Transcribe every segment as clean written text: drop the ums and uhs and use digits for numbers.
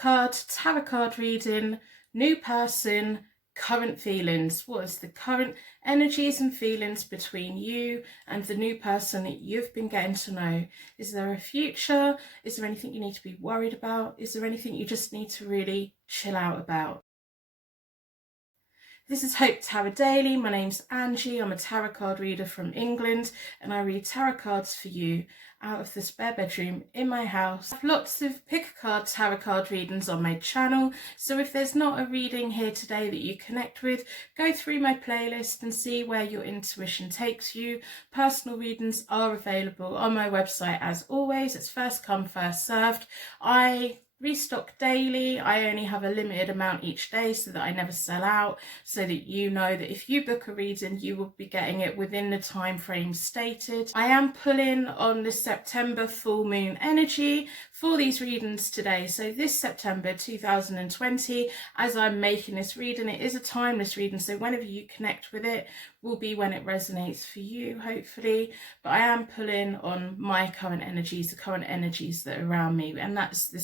card, tarot card reading, new person, current feelings. What is the current energies and feelings between you and the new person that you've been getting to know? Is there a future? Is there anything you need to be worried about? Is there anything you just need to really chill out about? This is Hope Tarot Daily. My name's Angie. I'm a tarot card reader from England, and I read tarot cards for you out of the spare bedroom in my house. I have lots of pick a card tarot card readings on my channel, so if there's not a reading here today that you connect with, go through my playlist and see where your intuition takes you. Personal readings are available on my website as always. It's first come, first served. I restock daily. I only have a limited amount each day so that I never sell out, so that you know that if you book a reading you will be getting it within the time frame stated. I am pulling on the September full moon energy for these readings today. So this September 2020, as I'm making this reading, it is a timeless reading, so whenever you connect with it will be when it resonates for you, hopefully. But I am pulling on my current energies, the current energies that are around me, and that's the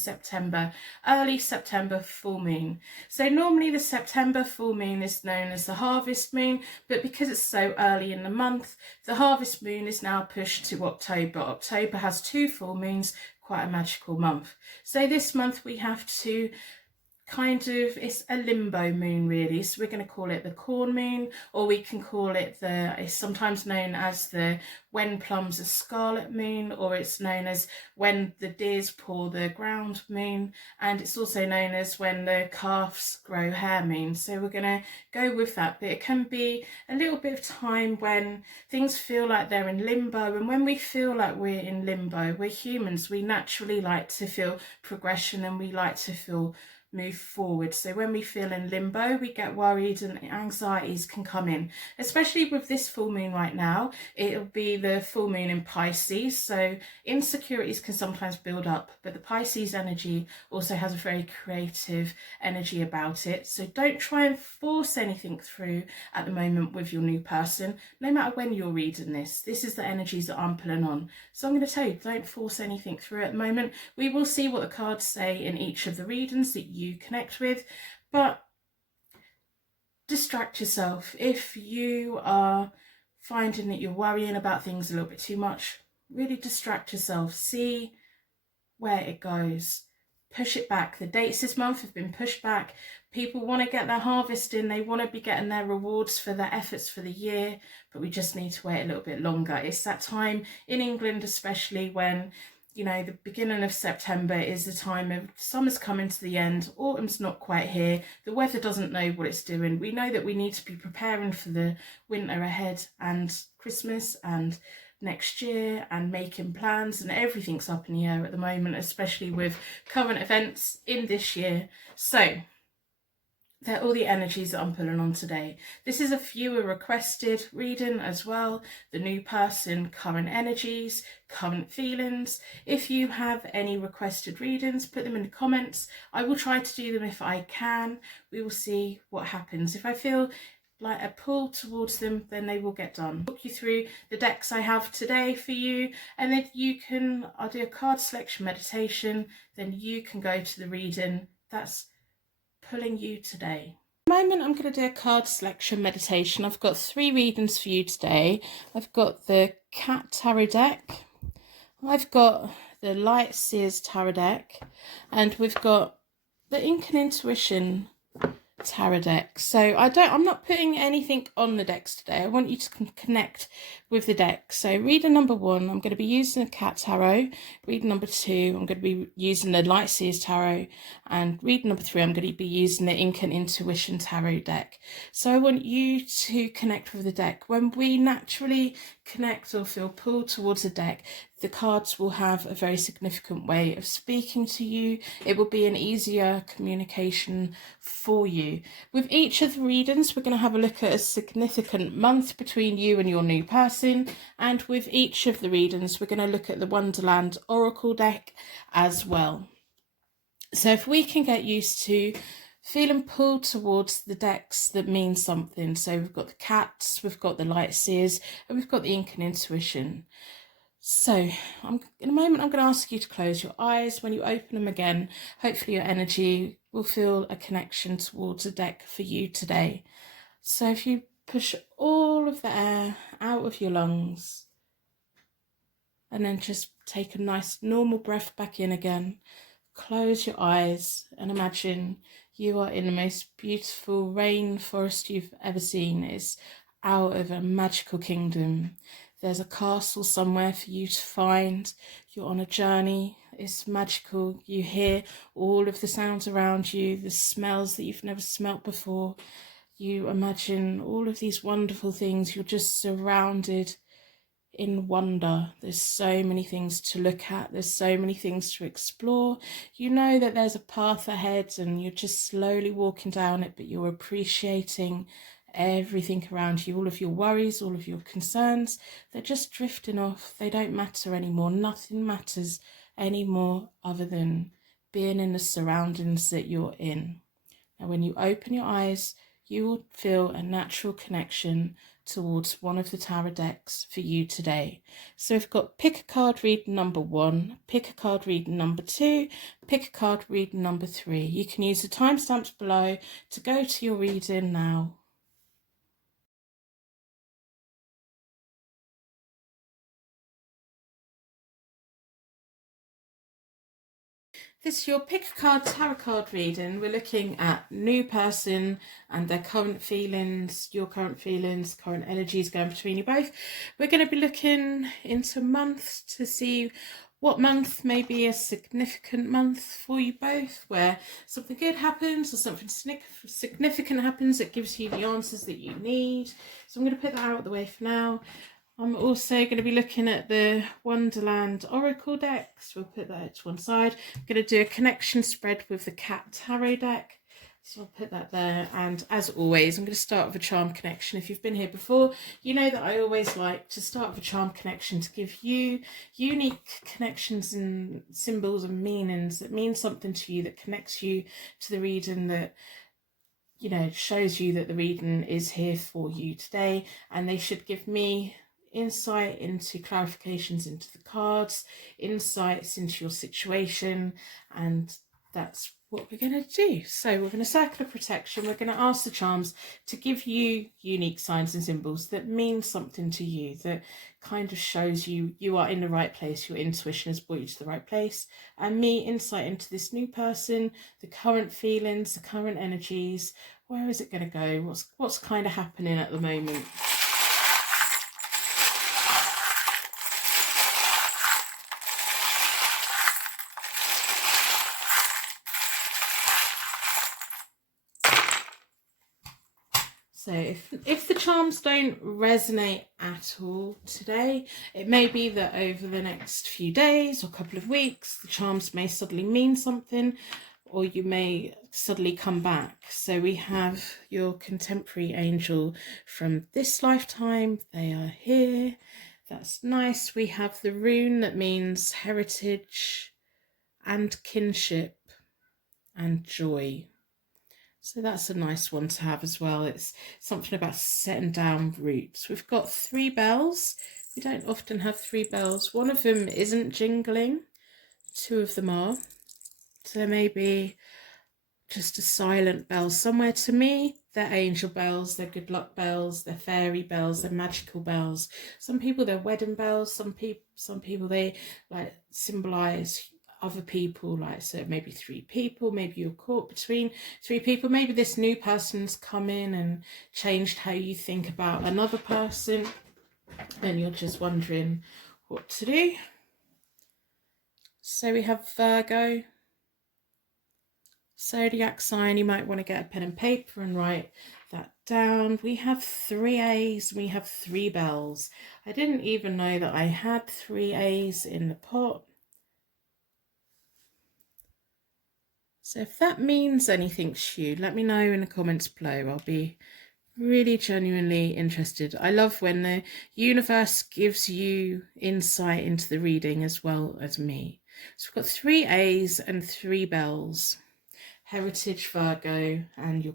early September full moon. So normally the September full moon is known as the harvest moon, but because it's so early in the month, the harvest moon is now pushed to October. October has 2 full moons, quite a magical month. So this month we have to it's a limbo moon really, so we're going to call it the corn moon, or we can call it it's sometimes known as the when plums are scarlet moon, or it's known as when the deers paw the ground moon, and it's also known as when the calves grow hair moon. So we're going to go with that, but it can be a little bit of time when things feel like they're in limbo, and when we feel like we're in limbo, we're humans, we naturally like to feel progression and we like to feel move forward. So when we feel in limbo, we get worried and anxieties can come in, especially with this full moon right now. It'll be the full moon in Pisces, so insecurities can sometimes build up, but the Pisces energy also has a very creative energy about it. So don't try and force anything through at the moment with your new person, no matter when you're reading this. This is the energies that I'm pulling on. So I'm going to tell you, don't force anything through at the moment. We will see what the cards say in each of the readings that you connect with, but distract yourself. If you are finding that you're worrying about things a little bit too much, really distract yourself. See where it goes. Push it back. The dates this month have been pushed back. People want to get their harvest in. They want to be getting their rewards for their efforts for the year, but we just need to wait a little bit longer. It's that time in England, especially when, you know, the beginning of September is the time of summer's coming to the end, autumn's not quite here, the weather doesn't know what it's doing. We know that we need to be preparing for the winter ahead and Christmas and next year and making plans, and everything's up in the air at the moment, especially with current events in this year. So they're all the energies that I'm pulling on today. This is a viewer requested reading as well. The new person, current energies, current feelings. If you have any requested readings, put them in the comments. I will try to do them if I can. We will see what happens. If I feel like a pull towards them, then they will get done. I'll walk you through the decks I have today for you, and then I'll do a card selection meditation, then you can go to the reading that's pulling you today. At the moment I'm going to do a card selection meditation. I've got 3 readings for you today. I've got the Cat Tarot deck, I've got the Light Seers Tarot deck, and we've got the Ink and Intuition Tarot deck. So I'm not putting anything on the decks today. I want you to connect with the deck. So reader number 1, I'm going to be using the Cat Tarot. Reader number 2, I'm going to be using the Light Seers Tarot, and reader number 3, I'm going to be using the Ink and Intuition Tarot deck. So I want you to connect with the deck. When we naturally connect or feel pulled towards a deck, the cards will have a very significant way of speaking to you. It will be an easier communication for you. With each of the readings, we're going to have a look at a significant month between you and your new person. And with each of the readings, we're going to look at the Wonderland Oracle deck as well. So if we can get used to feeling pulled towards the decks that mean something. So we've got the cats, we've got the Light Seers, and we've got the Ink and Intuition. So in a moment, I'm going to ask you to close your eyes. When you open them again, hopefully your energy will feel a connection towards a deck for you today. So if you push all of the air out of your lungs and then just take a nice normal breath back in again, close your eyes and imagine you are in the most beautiful rainforest you've ever seen. It's out of a magical kingdom. There's a castle somewhere for you to find. You're on a journey. It's magical. You hear all of the sounds around you, the smells that you've never smelt before. You imagine all of these wonderful things. You're just surrounded in wonder. There's so many things to look at. There's so many things to explore. You know that there's a path ahead and you're just slowly walking down it, but you're appreciating everything around you, all of your worries, all of your concerns. They're just drifting off. They don't matter anymore. Nothing matters anymore other than being in the surroundings that you're in. Now, when you open your eyes, you will feel a natural connection towards one of the tarot decks for you today. So we've got pick a card read number 1, pick a card read number 2, pick a card read number 3. You can use the timestamps below to go to your reading now. This is your pick a card tarot card reading. We're looking at new person and their current feelings, your current feelings, current energies going between you both. We're going to be looking into months to see what month may be a significant month for you both, where something good happens or something significant happens that gives you the answers that you need. So I'm going to put that out of the way for now. I'm also going to be looking at the Wonderland Oracle deck, so we'll put that to one side. I'm going to do a connection spread with the Cat Tarot deck, so I'll put that there. And as always, I'm going to start with a charm connection. If you've been here before, you know that I always like to start with a charm connection to give you unique connections and symbols and meanings that mean something to you, that connects you to the reading, that shows you that the reading is here for you today, and they should give me insight into clarifications into the cards, insights into your situation, and that's what we're going to do. So we're going to circle of protection. We're going to ask the charms to give you unique signs and symbols that mean something to you, that kind of shows you are in the right place, your intuition has brought you to the right place, and me insight into this new person, the current feelings, the current energies. Where is it going to go? What's kind of happening at the moment? So if the charms don't resonate at all today, it may be that over the next few days or couple of weeks, the charms may suddenly mean something, or you may suddenly come back. So we have your contemporary angel from this lifetime. They are here. That's nice. We have the rune that means heritage and kinship and joy. So that's a nice one to have as well. It's something about setting down roots. We've got 3 bells. We don't often have 3 bells. One of them isn't jingling. 2 of them are. So there may be just a silent bell somewhere. To me, they're angel bells, they're good luck bells, they're fairy bells, they're magical bells. Some people, they're wedding bells. Some people they like symbolize other people, like, so maybe 3 people, maybe you're caught between 3 people, maybe this new person's come in and changed how you think about another person and you're just wondering what to do. So we have Virgo, zodiac sign. You might want to get a pen and paper and write that down. We have 3 A's, we have 3 bells. I didn't even know that I had 3 A's in the pot. So if that means anything to you, let me know in the comments below. I'll be really genuinely interested. I love when the universe gives you insight into the reading as well as me. So we've got 3 A's and 3 bells. Heritage, Virgo, and your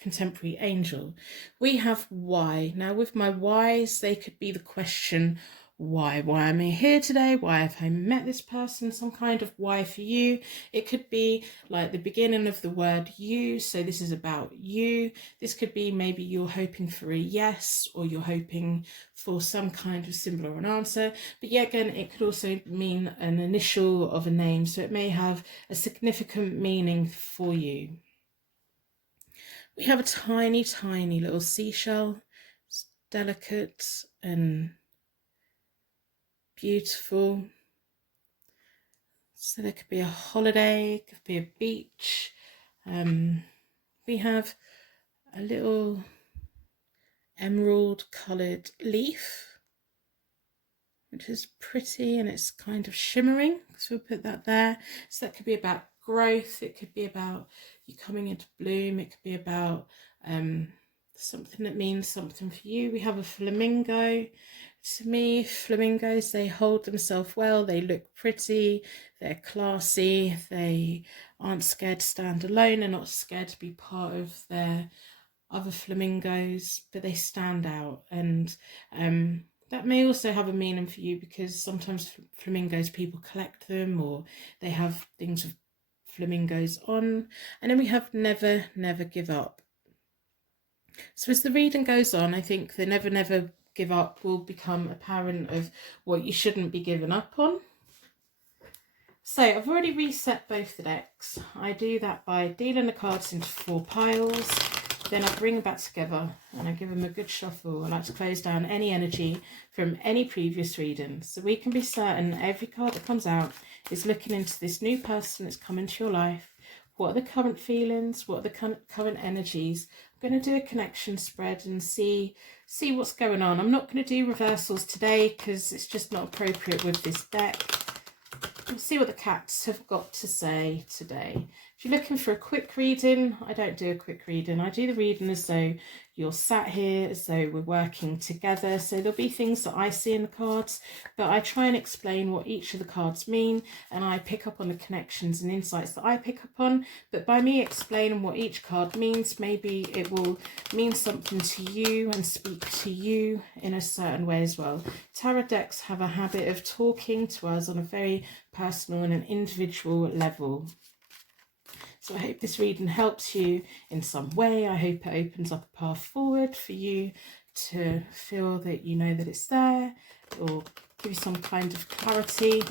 contemporary angel. We have why. Now with my whys, they could be the question, why am I here today? Why have I met this person? Some kind of why for you. It could be like the beginning of the word you, so this is about you. This could be maybe you're hoping for a yes, or you're hoping for some kind of symbol or an answer. But yet again, it could also mean an initial of a name, so it may have a significant meaning for you. We have a tiny, tiny little seashell. It's delicate and beautiful. So there could be a holiday, could be a beach. We have a little emerald coloured leaf, which is pretty, and it's kind of shimmering, so we'll put that there. So that could be about growth, it could be about you coming into bloom, it could be about something that means something for you. We have a flamingo. To me, flamingos, they hold themselves well, they look pretty, they're classy, they aren't scared to stand alone, they're not scared to be part of their other flamingos, but they stand out. And that may also have a meaning for you, because sometimes flamingos, people collect them, or they have things with flamingos on. And then we have never, never give up. So as the reading goes on, I think the never, never give up will become apparent of what you shouldn't be giving up on. So I've already reset both the decks. I do that by dealing the cards into 4 piles. Then I bring them back together and I give them a good shuffle. I like to close down any energy from any previous reading, so we can be certain every card that comes out is looking into this new person that's come into your life. What are the current feelings? What are the current energies? I'm going to do a connection spread and see what's going on. I'm not going to do reversals today because it's just not appropriate with this deck. We'll see what the cats have got to say today. If you're looking for a quick reading, I don't do a quick reading. I do the reading as though you're sat here, as though we're working together. So there'll be things that I see in the cards, but I try and explain what each of the cards mean, and I pick up on the connections and insights that I pick up on. But by me explaining what each card means, maybe it will mean something to you and speak to you in a certain way as well. Tarot decks have a habit of talking to us on a very personal and an individual level. So I hope this reading helps you in some way. I hope it opens up a path forward for you to feel that you know that it's there, or give you some kind of clarity.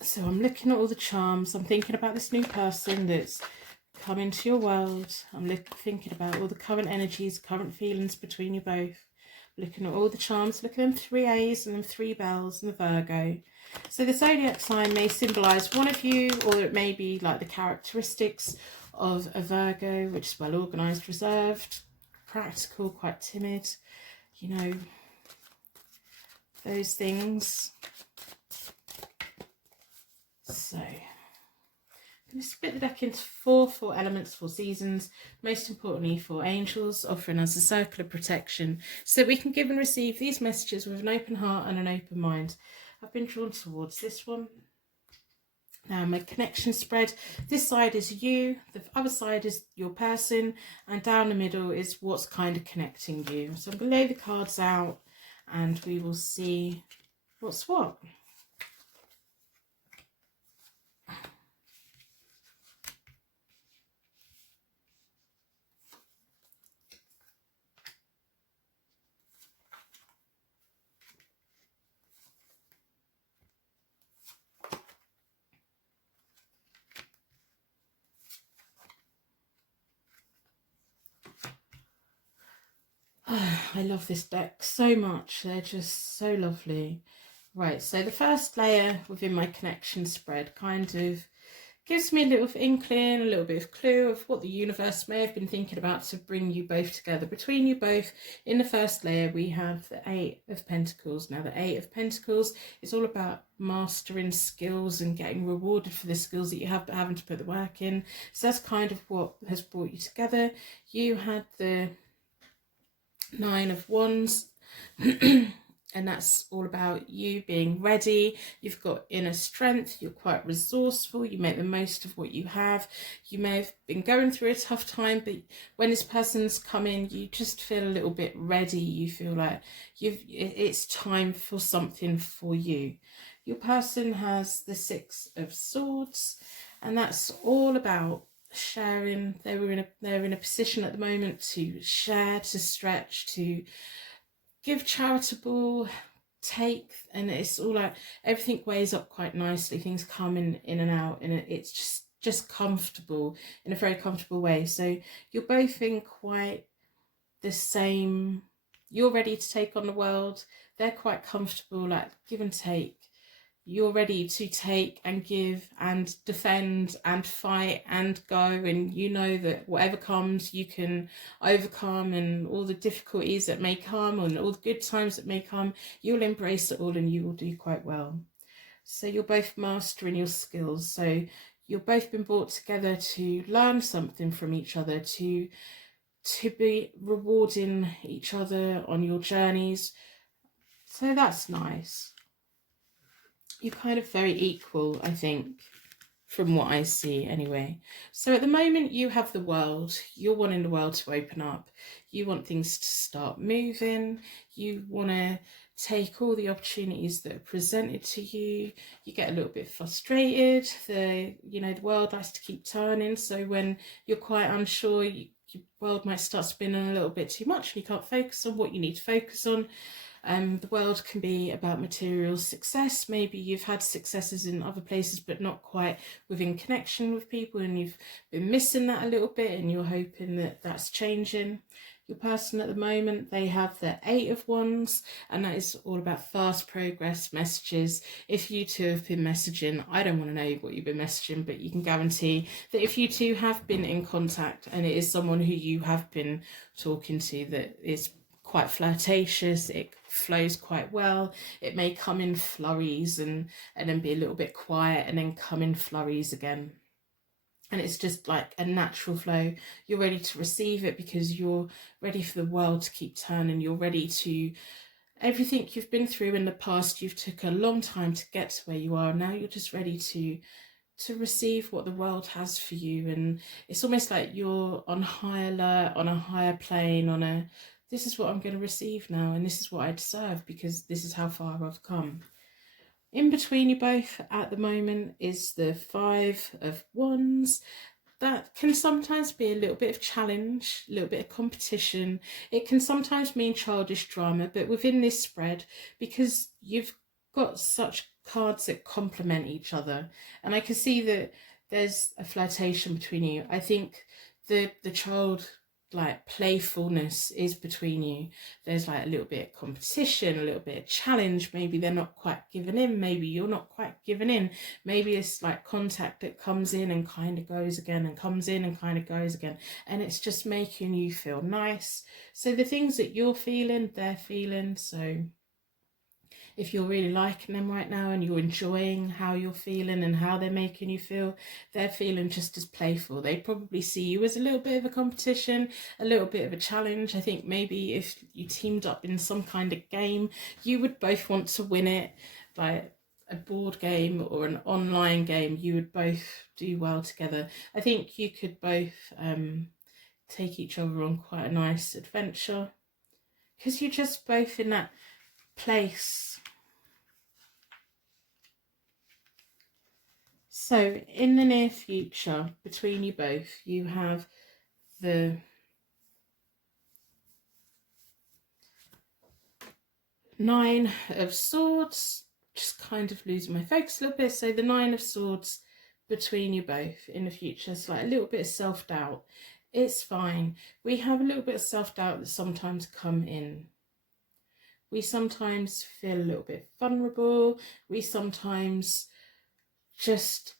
So I'm looking at all the charms. I'm thinking about this new person that's come into your world. I'm thinking about all the current energies, current feelings between you both. Looking at all the charms, look at them 3 A's and them 3 bells and the Virgo. So the zodiac sign may symbolise one of you, or it may be like the characteristics of a Virgo, which is well organised, reserved, practical, quite timid, you know, those things. So I'm going to split the deck into 4 elements, 4 seasons, most importantly 4 angels, offering us a circle of protection so that we can give and receive these messages with an open heart and an open mind. I've been drawn towards this one. Now my connection spread, this side is you, the other side is your person, and down the middle is what's kind of connecting you. So I'm going to lay the cards out and we will see what's what. I love this deck so much. They're just so lovely. Right, so the first layer within my connection spread kind of gives me a little inkling, a little bit of clue of what the universe may have been thinking about to bring you both together. Between you both, in the first layer, we have the 8 of Pentacles. Now, the 8 of Pentacles is all about mastering skills and getting rewarded for the skills that you have, but having to put the work in. So that's kind of what has brought you together. You had the 9 of Wands. And that's all about you being ready. You've got inner strength. You're quite resourceful. You make the most of what you have. You may have been going through a tough time, but when this person's come in, you just feel a little bit ready. You feel like it's time for something for you. Your person has the 6 of Swords, and that's all about sharing. They're in a position at the moment to share, to stretch, to give charitable, take, and it's all like everything weighs up quite nicely. Things come in and out, and it's just comfortable, in a very comfortable way. So you're both in quite the same. You're ready to take on the world. They're quite comfortable, like give and take. You're ready to take and give and defend and fight and go, and you know that whatever comes you can overcome, and all the difficulties that may come and all the good times that may come, you'll embrace it all and you will do quite well. So you're both mastering your skills. So you've both been brought together to learn something from each other, to be rewarding each other on your journeys. So that's nice. You're kind of very equal, I think, from what I see anyway. So at the moment you have the world. You're wanting the world to open up. You want things to start moving. You want to take all the opportunities that are presented to you. You get a little bit frustrated. The world likes to keep turning. So when you're quite unsure, your world might start spinning a little bit too much. You can't focus on what you need to focus on. The world can be about material success. Maybe you've had successes in other places but not quite within connection with people, and you've been missing that a little bit, and you're hoping that that's changing. Your person at the moment, they have the 8 of Wands, and that is all about fast progress messages. If you two have been messaging, I don't want to know what you've been messaging, but you can guarantee that if you two have been in contact and it is someone who you have been talking to that is quite flirtatious, it flows quite well. It may come in flurries and then be a little bit quiet and then come in flurries again. And it's just like a natural flow. You're ready to receive it because you're ready for the world to keep turning. You're ready to, everything you've been through in the past, you've took a long time to get to where you are. Now you're just ready to receive what the world has for you. And it's almost like you're on high alert, on a higher plane, this is what I'm going to receive now, and this is what I deserve because this is how far I've come. In between you both at the moment is the 5 of Wands. That can sometimes be a little bit of challenge, a little bit of competition. It can sometimes mean childish drama, but within this spread, because you've got such cards that complement each other, and I can see that there's a flirtation between you. I think the child like playfulness is between you. There's like a little bit of competition, a little bit of challenge. Maybe they're not quite giving in, maybe you're not quite giving in. Maybe it's like contact that comes in and kind of goes again, and comes in and kind of goes again, and it's just making you feel nice. So the things that you're feeling, they're feeling. So if you're really liking them right now and you're enjoying how you're feeling and how they're making you feel, they're feeling just as playful. They probably see you as a little bit of a competition, a little bit of a challenge. I think maybe if you teamed up in some kind of game, you would both want to win it, like a board game or an online game. You would both do well together. I think you could both take each other on quite a nice adventure because you're just both in that place. So in the near future, between you both, you have the Nine of Swords, just kind of losing my focus a little bit. So the 9 of Swords between you both in the future. It's like a little bit of self-doubt. It's fine. We have a little bit of self-doubt that sometimes come in. We sometimes feel a little bit vulnerable. We sometimes just,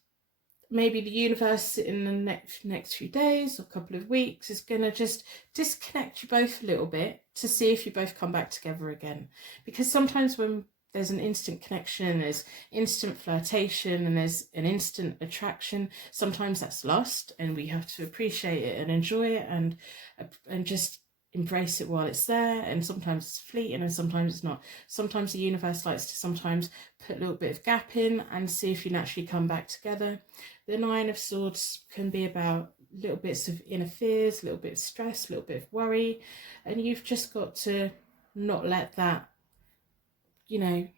maybe the universe in the next few days or couple of weeks is going to just disconnect you both a little bit to see if you both come back together again. Because sometimes when there's an instant connection, there's instant flirtation, and there's an instant attraction, sometimes that's lust, and we have to appreciate it and enjoy it and just embrace it while it's there, and sometimes it's fleeting and sometimes it's not. Sometimes the universe likes to sometimes put a little bit of gap in and see if you naturally come back together. The Nine of Swords can be about little bits of inner fears, a little bit of stress, a little bit of worry, and you've just got to not let that, you know,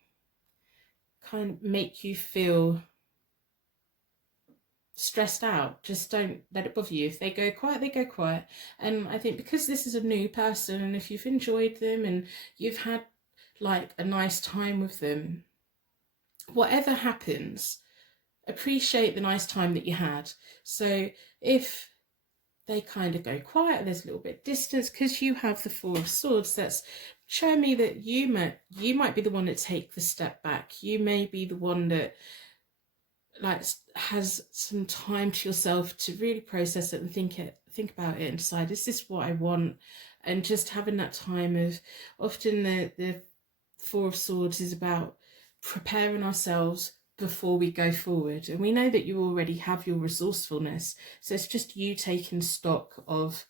kind of make you feel stressed out. Just don't let it bother you. If they go quiet, they go quiet. And I think because this is a new person, and if you've enjoyed them and you've had like a nice time with them, whatever happens, appreciate the nice time that you had. So if they kind of go quiet, there's a little bit of distance, because you have the Four of Swords, that's showing me that you might be the one that take the step back. You may be the one that like has some time to yourself to really process it and think about it and decide, is this what I want? And just having that time of, often the Four of Swords is about preparing ourselves before we go forward. And we know that you already have your resourcefulness, so it's just you taking stock of,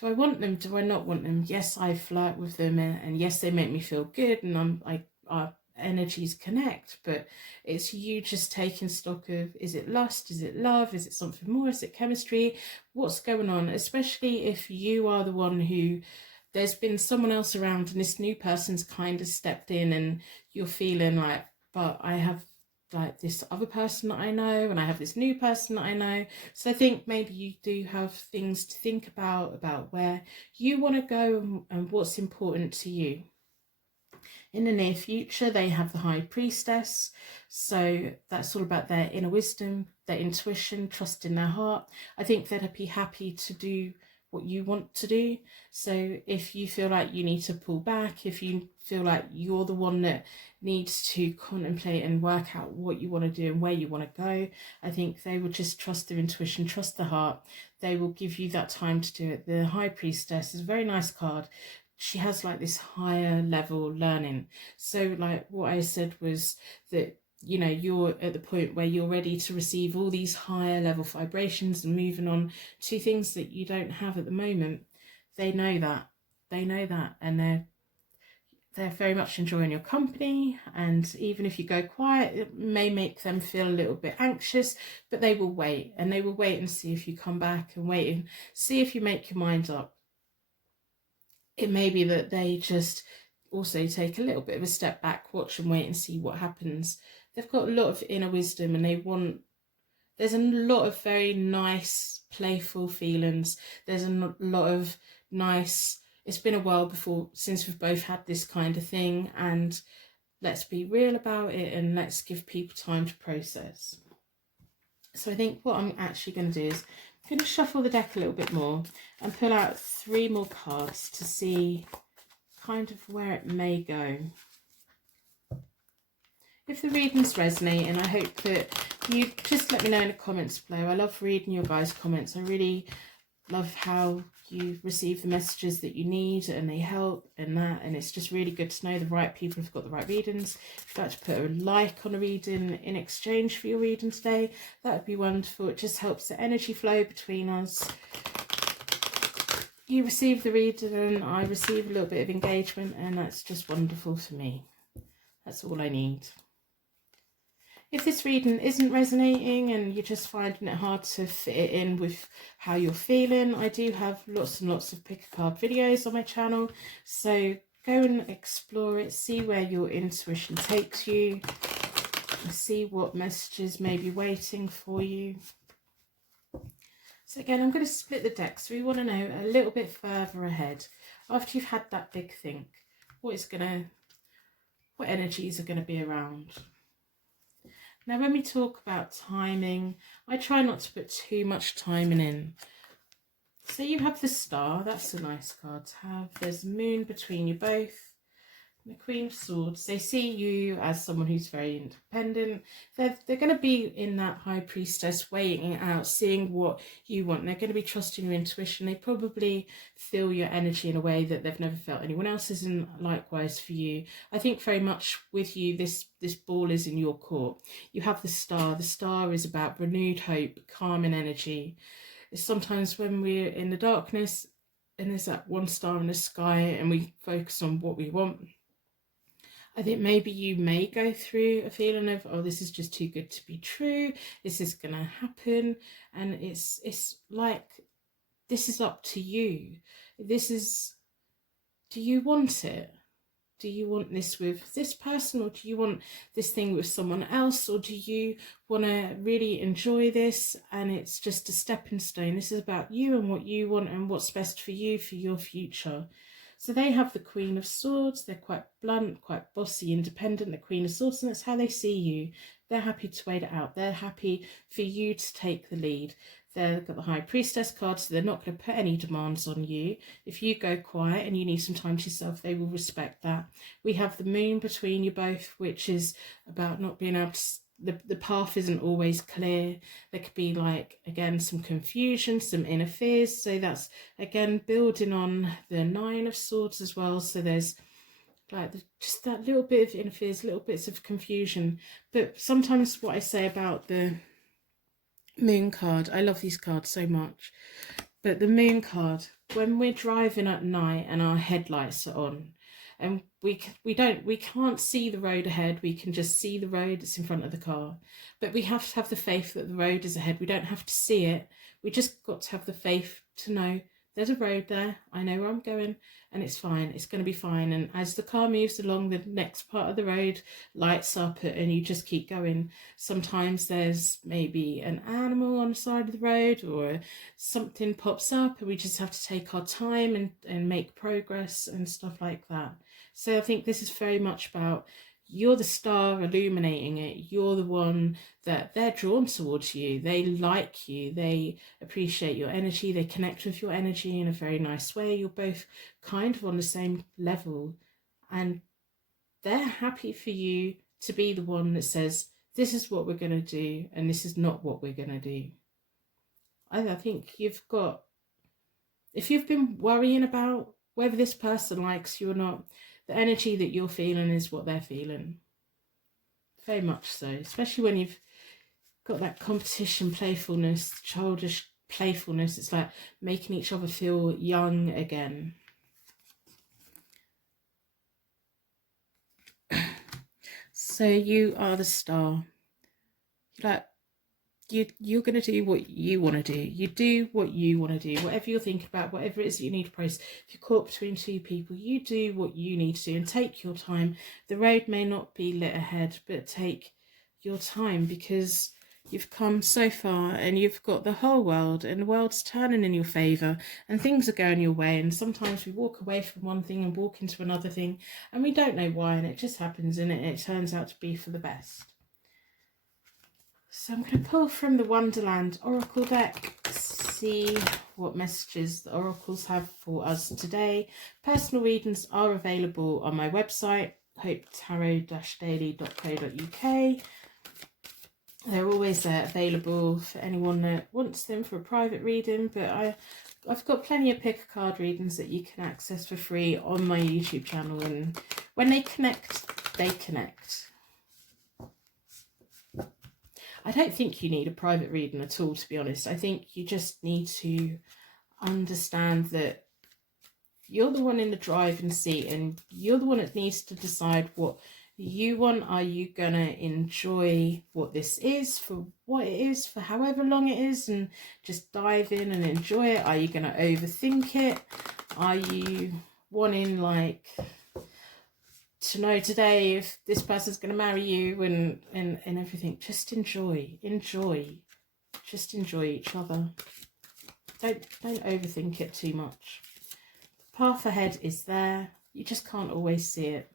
do I want them, do I not want them? Yes, I flirt with them, and yes, they make me feel good, and our energies connect, but it's you just taking stock of, is it lust, is it love, is it something more, is it chemistry, what's going on? Especially if you are the one who, there's been someone else around and this new person's kind of stepped in, and you're feeling like, but I have like this other person that I know, and I have this new person that I know. So I think maybe you do have things to think about where you want to go and what's important to you. In the near future, they have the High Priestess. So that's all about their inner wisdom, their intuition, trust in their heart. I think they'd be happy to do what you want to do. So if you feel like you need to pull back, if you feel like you're the one that needs to contemplate and work out what you want to do and where you want to go, I think they will just trust their intuition, trust the heart. They will give you that time to do it. The High Priestess is a very nice card. She has like this higher level learning. So like what I said was that, you know, you're at the point where you're ready to receive all these higher level vibrations and moving on to things that you don't have at the moment. They know that, and they're very much enjoying your company. And even if you go quiet, it may make them feel a little bit anxious, but they will wait, and they will wait and see if you come back, and wait and see if you make your mind up. It may be that they just also take a little bit of a step back, watch and wait and see what happens. They've got a lot of inner wisdom, and there's a lot of very nice, playful feelings. There's a lot of nice, it's been a while since we've both had this kind of thing, and let's be real about it, and let's give people time to process. So I think what I'm actually going to do is I'm going to shuffle the deck a little bit more and pull out 3 more cards to see kind of where it may go. If the readings resonate, and I hope that you just let me know in the comments below. I love reading your guys' comments. I really love how you receive the messages that you need, and they help, and it's just really good to know the right people have got the right readings. If you'd like to put a like on a reading in exchange for your reading today, that would be wonderful. It just helps the energy flow between us. You receive the reading and I receive a little bit of engagement, and that's just wonderful for me. That's all I need. If this reading isn't resonating and you're just finding it hard to fit it in with how you're feeling, I do have lots and lots of pick a card videos on my channel. So go and explore it, see where your intuition takes you, and see what messages may be waiting for you. So again, I'm going to split the deck, so we want to know a little bit further ahead. After you've had that big think, what energies are going to be around. Now, when we talk about timing, I try not to put too much timing in. So you have the Star, that's a nice card to have. There's the Moon between you both. The Queen of Swords, they see you as someone who's very independent. They're going to be in that High Priestess, weighing it out, seeing what you want. They're going to be trusting your intuition. They probably feel your energy in a way that they've never felt anyone else's, and likewise for you. I think very much with you, this ball is in your court. You have the Star. The Star is about renewed hope, calming energy. It's sometimes when we're in the darkness, and there's that one star in the sky, and we focus on what we want. I think maybe you may go through a feeling of, oh, this is just too good to be true. This is going to happen. And it's like, this is up to you. This is, do you want it? Do you want this with this person, or do you want this thing with someone else, or do you want to really enjoy this and it's just a stepping stone? This is about you and what you want and what's best for you for your future. So they have the Queen of Swords. They're quite blunt, quite bossy, independent, the Queen of Swords, and that's how they see you. They're happy to wait it out. They're happy for you to take the lead. They've got the High Priestess card, so they're not going to put any demands on you. If you go quiet and you need some time to yourself, they will respect that. We have the Moon between you both, which is about not being able to, the path isn't always clear. There could be, like, again, some confusion, some inner fears. So that's, again, building on the Nine of Swords as well. So there's like just that little bit of inner fears, little bits of confusion. But sometimes what I say about the Moon card, I love these cards so much, but the Moon card, when we're driving at night and our headlights are on and we can't see the road ahead, we can just see the road that's in front of the car, but we have to have the faith that the road is ahead. We don't have to see it, we just got to have the faith to know there's a road there, I know where I'm going, and it's fine, it's going to be fine. And as the car moves along the next part of the road, lights up and you just keep going. Sometimes there's maybe an animal on the side of the road or something pops up and we just have to take our time and make progress and stuff like that. So I think this is very much about, you're the star illuminating it. You're the one that they're drawn towards you. They like you. They appreciate your energy. They connect with your energy in a very nice way. You're both kind of on the same level. And they're happy for you to be the one that says, this is what we're going to do and this is not what we're going to do. I think you've got, if you've been worrying about whether this person likes you or not, the energy that you're feeling is what they're feeling. Very much so. Especially when you've got that competition playfulness, childish playfulness. It's like making each other feel young again. So you are the star. Like, you're going to do what you want to do. You do what you want to do. Whatever you're thinking about, whatever it is that you need to process. If you're caught between two people, you do what you need to do and take your time. The road may not be lit ahead, but take your time, because you've come so far and you've got the whole world, and the world's turning in your favour and things are going your way. And sometimes we walk away from one thing and walk into another thing and we don't know why, and it just happens and it turns out to be for the best. So I'm going to pull from the Wonderland Oracle deck, see what messages the oracles have for us today. Personal readings are available on my website, hopetarot-daily.co.uk. They're always available for anyone that wants them for a private reading, but I've got plenty of pick a card readings that you can access for free on my YouTube channel, and when they connect, they connect. I don't think you need a private reading at all, to be honest. I think you just need to understand that you're the one in the driving seat and you're the one that needs to decide what you want. Are you going to enjoy what this is for what it is, for however long it is, and just dive in and enjoy it? Are you going to overthink it? Are you wanting, like, to know today if this person's going to marry you and everything? Just enjoy, just enjoy each other. Don't overthink it too much. The path ahead is there, you just can't always see it.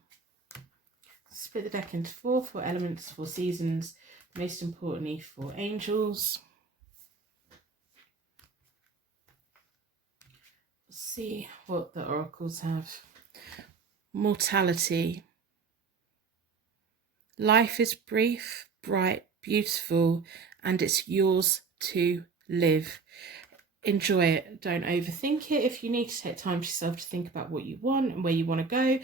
Split the deck into four elements, 4 seasons, most importantly 4 angels. Let's see what the oracles have. Mortality. Life is brief, bright, beautiful, and it's yours to live. Enjoy it. Don't overthink it. If you need to take time to yourself to think about what you want and where you want to go,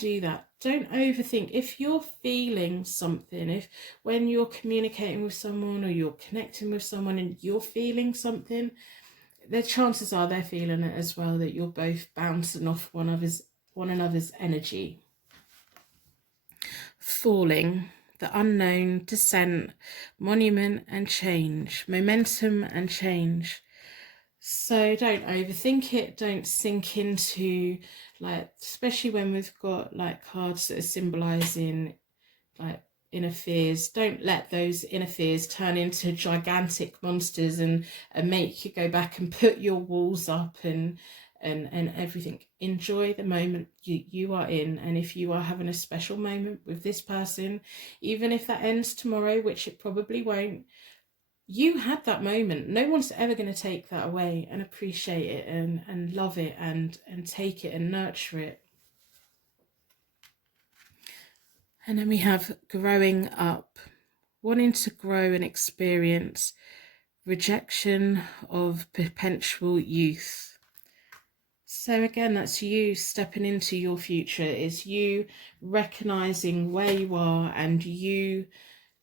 do that. Don't overthink. If you're feeling something, if when you're communicating with someone or you're connecting with someone and you're feeling something, the chances are they're feeling it as well, that you're both bouncing off one another's energy. Falling, the unknown, descent, monument and change, momentum and change. So don't overthink it, don't sink into, like, especially when we've got like cards that are symbolizing like inner fears, don't let those inner fears turn into gigantic monsters and make you go back and put your walls up and everything. Enjoy the moment you are in, and if you are having a special moment with this person, even if that ends tomorrow, which it probably won't, you had that moment. No one's ever going to take that away, and appreciate it and love it and take it and nurture it. And then we have growing up, wanting to grow and experience, rejection of perpetual youth. So again, that's you stepping into your future. It's you recognizing where you are and you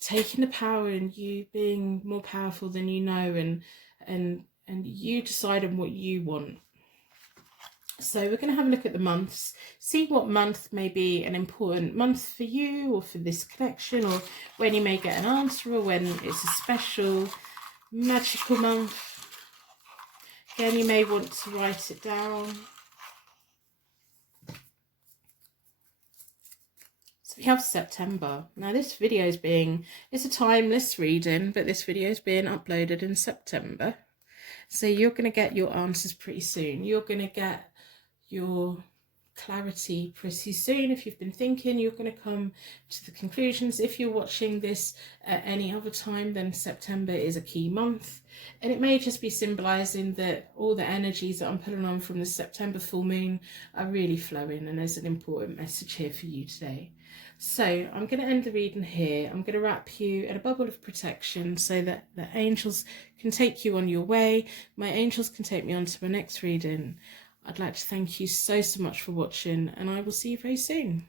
taking the power and you being more powerful than you know, and you deciding what you want. So we're going to have a look at the months, see what month may be an important month for you or for this connection, or when you may get an answer, or when it's a special magical month. Again, you may want to write it down. So we have September. Now this video is it's a timeless reading, but this video is being uploaded in September. So you're going to get your answers pretty soon. You're going to get your clarity pretty soon. If you've been thinking, you're going to come to the conclusions. If you're watching this at any other time, then September is a key month, and it may just be symbolizing that all the energies that I'm putting on from the September full moon are really flowing, and there's an important message here for you today. So I'm going to end the reading here. I'm going to wrap you in a bubble of protection so that the angels can take you on your way. My angels can take me on to my next reading. I'd like to thank you so much for watching, and I will see you very soon.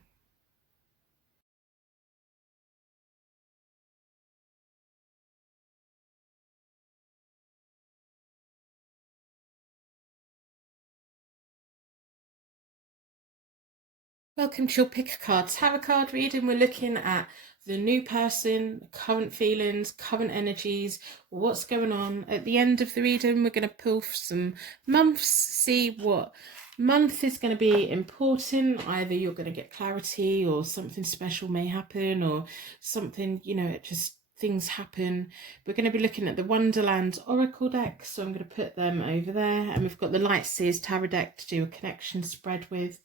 Welcome to your Pick a Card Tarot card reading. We're looking at the new person, current feelings, current energies, what's going on. At the end of the reading, we're going to pull some months, see what month is going to be important. Either you're going to get clarity, or something special may happen, or something, it just, things happen. We're going to be looking at the Wonderland Oracle deck, so I'm going to put them over there. And we've got the Light Seers Tarot deck to do a connection spread with.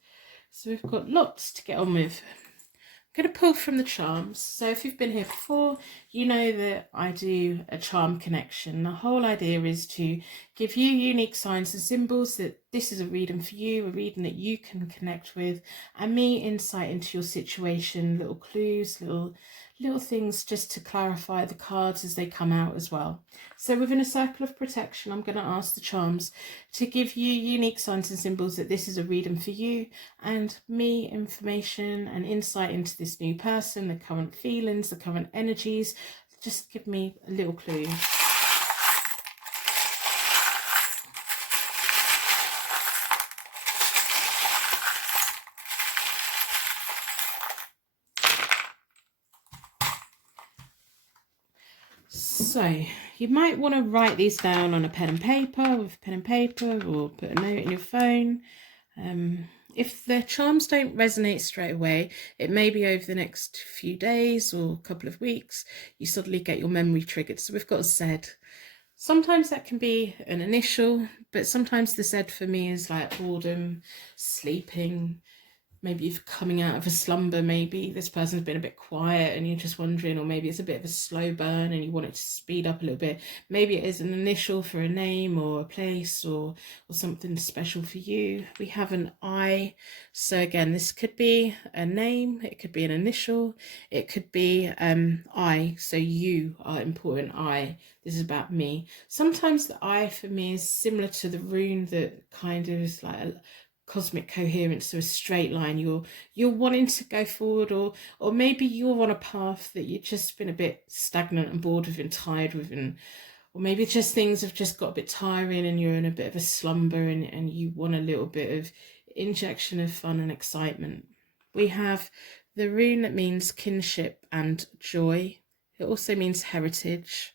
So we've got lots to get on with. I'm going to pull from the charms. So if you've been here before, you know that I do a charm connection. The whole idea is to give you unique signs and symbols, that this is a reading for you, a reading that you can connect with, and me insight into your situation, little clues, little things just to clarify the cards as they come out as well. So within a circle of protection, I'm going to ask the charms to give you unique signs and symbols that this is a reading for you, and me information and insight into this new person, the current feelings, the current energies. Just give me a little clue. So you might want to write these down on a pen and paper, or put a note in your phone. If the charms don't resonate straight away, it may be over the next few days or a couple of weeks, you suddenly get your memory triggered. So we've got a Z. Sometimes that can be an initial, but sometimes the Z for me is like boredom, sleeping. Maybe you're coming out of a slumber, maybe this person's been a bit quiet and you're just wondering, or maybe it's a bit of a slow burn and you want it to speed up a little bit. Maybe it is an initial for a name or a place, or something special for you. We have an I. So again, this could be a name, it could be an initial, it could be I. So you are important, I. This is about me. Sometimes the I for me is similar to the rune that kind of is like a cosmic coherence, so a straight line. You're wanting to go forward, or maybe you're on a path that you've just been a bit stagnant and bored with and tired with, and or maybe just things have just got a bit tiring and you're in a bit of a slumber and you want a little bit of injection of fun and excitement. We have the rune that means kinship and joy. It also means heritage.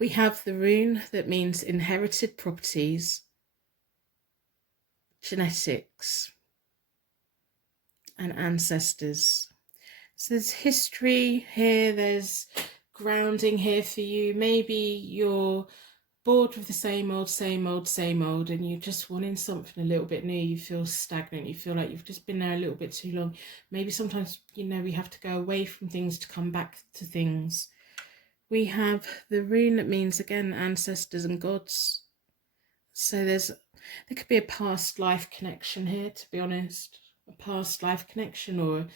We have the rune that means inherited properties, genetics, and ancestors. So there's history here, there's grounding here for you. Maybe you're bored with the same old, and you're just wanting something a little bit new. You feel stagnant, you feel like you've just been there a little bit too long. Maybe sometimes, you know, we have to go away from things to come back to things. We have the rune that means, again, ancestors and gods. So there could be a past life connection here, to be honest. A past life connection,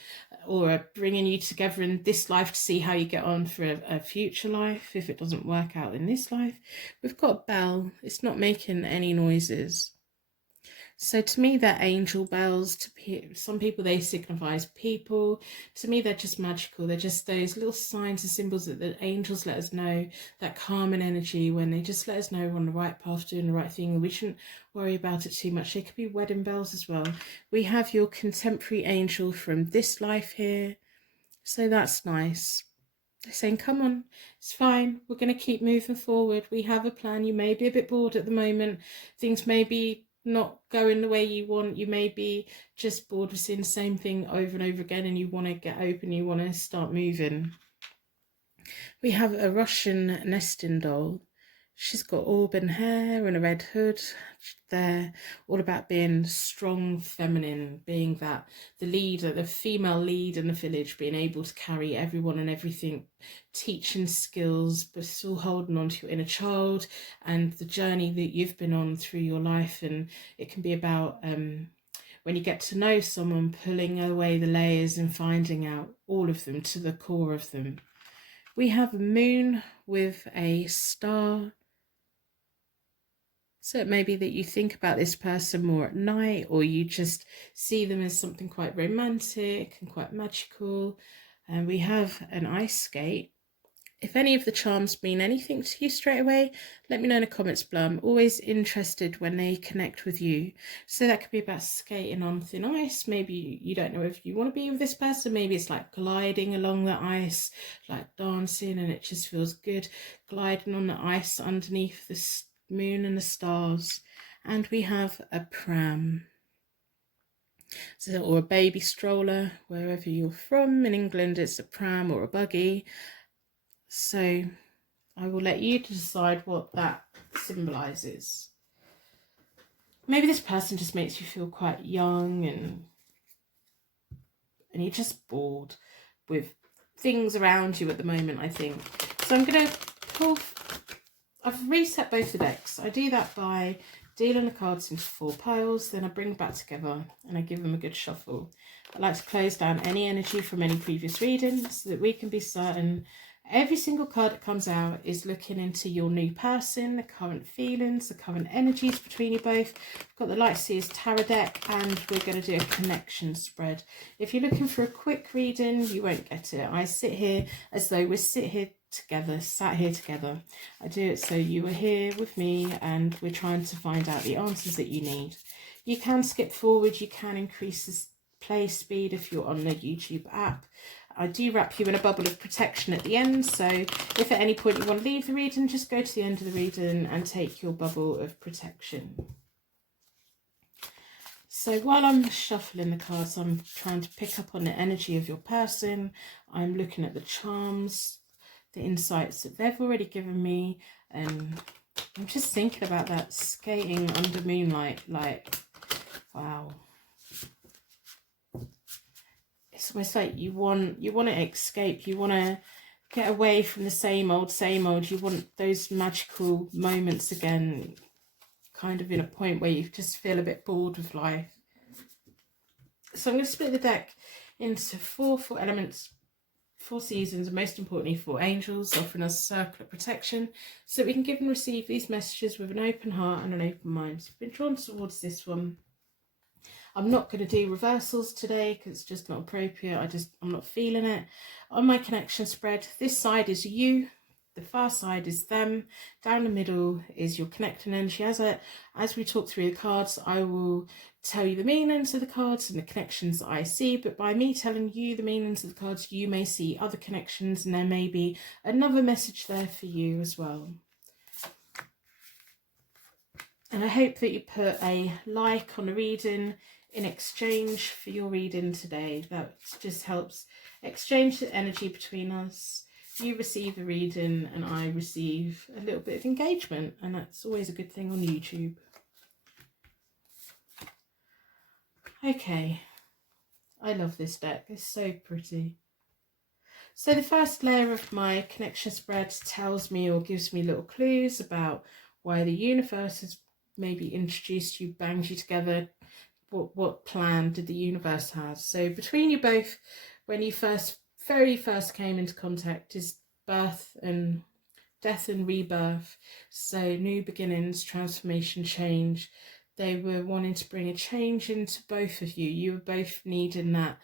or bringing you together in this life to see how you get on for a future life if it doesn't work out in this life. We've got a bell. It's not making any noises. So to me, they're angel bells. To some people, they signify as people. To me, they're just magical. They're just those little signs and symbols that the angels let us know, that calming energy, when they just let us know we're on the right path, doing the right thing, and we shouldn't worry about it too much. They could be wedding bells as well. We have your contemporary angel from this life here. So that's nice. They're saying, come on, it's fine. We're going to keep moving forward. We have a plan. You may be a bit bored at the moment. Things may be not going the way you want. You may be just bored with seeing the same thing over and over again, and you want to get open, you want to start moving. We have a Russian nesting doll. She's got auburn hair and a red hood. They're all about being strong, feminine, being that the leader, the female lead in the village, being able to carry everyone and everything, teaching skills, but still holding on to your inner child and the journey that you've been on through your life. And it can be about when you get to know someone, pulling away the layers and finding out all of them to the core of them. We have a moon with a star. So it may be that you think about this person more at night, or you just see them as something quite romantic and quite magical. And we have an ice skate. If any of the charms mean anything to you straight away, let me know in the comments below. I'm always interested when they connect with you. So that could be about skating on thin ice. Maybe you don't know if you want to be with this person. Maybe it's like gliding along the ice, like dancing, and it just feels good. Gliding on the ice underneath the moon and the stars. And we have a pram. So, or a baby stroller, wherever you're from. In England, it's a pram or a buggy. So I will let you decide what that symbolises. Maybe this person just makes you feel quite young and you're just bored with things around you at the moment, I think. So I'm going to pull... I've reset both the decks. I do that by dealing the cards into 4 piles, then I bring them back together and I give them a good shuffle. I like to close down any energy from any previous readings so that we can be certain every single card that comes out is looking into your new person, the current feelings, the current energies between you both. I've got the Light Seers Tarot deck, and we're going to do a connection spread. If you're looking for a quick reading, you won't get it. I sit here as though we're sat here together. I do it so you are here with me and we're trying to find out the answers that you need. You can skip forward, you can increase the play speed if you're on the YouTube app. I do wrap you in a bubble of protection at the end, so if at any point you want to leave the reading, just go to the end of the reading and take your bubble of protection. So while I'm shuffling the cards, I'm trying to pick up on the energy of your person. I'm looking at the charms, the insights that they've already given me, and I'm just thinking about that skating under moonlight, like, wow. It's almost like you want to escape, you want to get away from the same old, you want those magical moments again, kind of in a point where you just feel a bit bored with life. So I'm going to split the deck into 4 elements, 4 seasons, and most importantly 4 angels, offering us a circle of protection so that we can give and receive these messages with an open heart and an open mind. So I've been drawn towards this one. I'm not going to do reversals today because it's just not appropriate. I'm not feeling it. On my connection spread, this side is you, the far side is them, down the middle is your connecting energy. As we talk through the cards, I will tell you the meanings of the cards and the connections that I see, but by me telling you the meanings of the cards, you may see other connections, and there may be another message there for you as well. And I hope that you put a like on the reading in exchange for your reading today. That just helps exchange the energy between us. You receive a reading and I receive a little bit of engagement, and that's always a good thing on YouTube. Okay, I love this deck. It's so pretty. So the first layer of my connection spread tells me or gives me little clues about why the universe has maybe introduced you, banged you together. What plan did the universe have? So between you both, when you very first came into contact, is birth and death and rebirth. So new beginnings, transformation, change. They were wanting to bring a change into both of you. You were both needing that,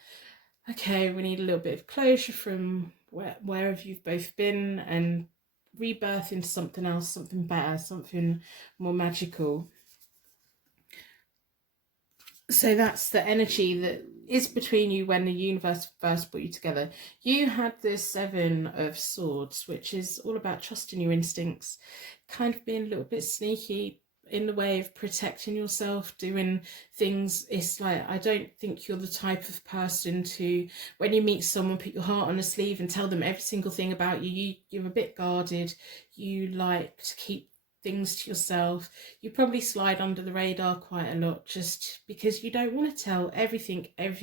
okay, we need a little bit of closure from wherever you've both been, and rebirth into something else, something better, something more magical. So that's the energy that is between you when the universe first put you together. You had the Seven of Swords, which is all about trusting your instincts, kind of being a little bit sneaky in the way of protecting yourself, doing things. It's like, I don't think you're the type of person to, when you meet someone, put your heart on the sleeve and tell them every single thing about you. You're a bit guarded. You like to keep things to yourself. You probably slide under the radar quite a lot just because you don't want to tell everything about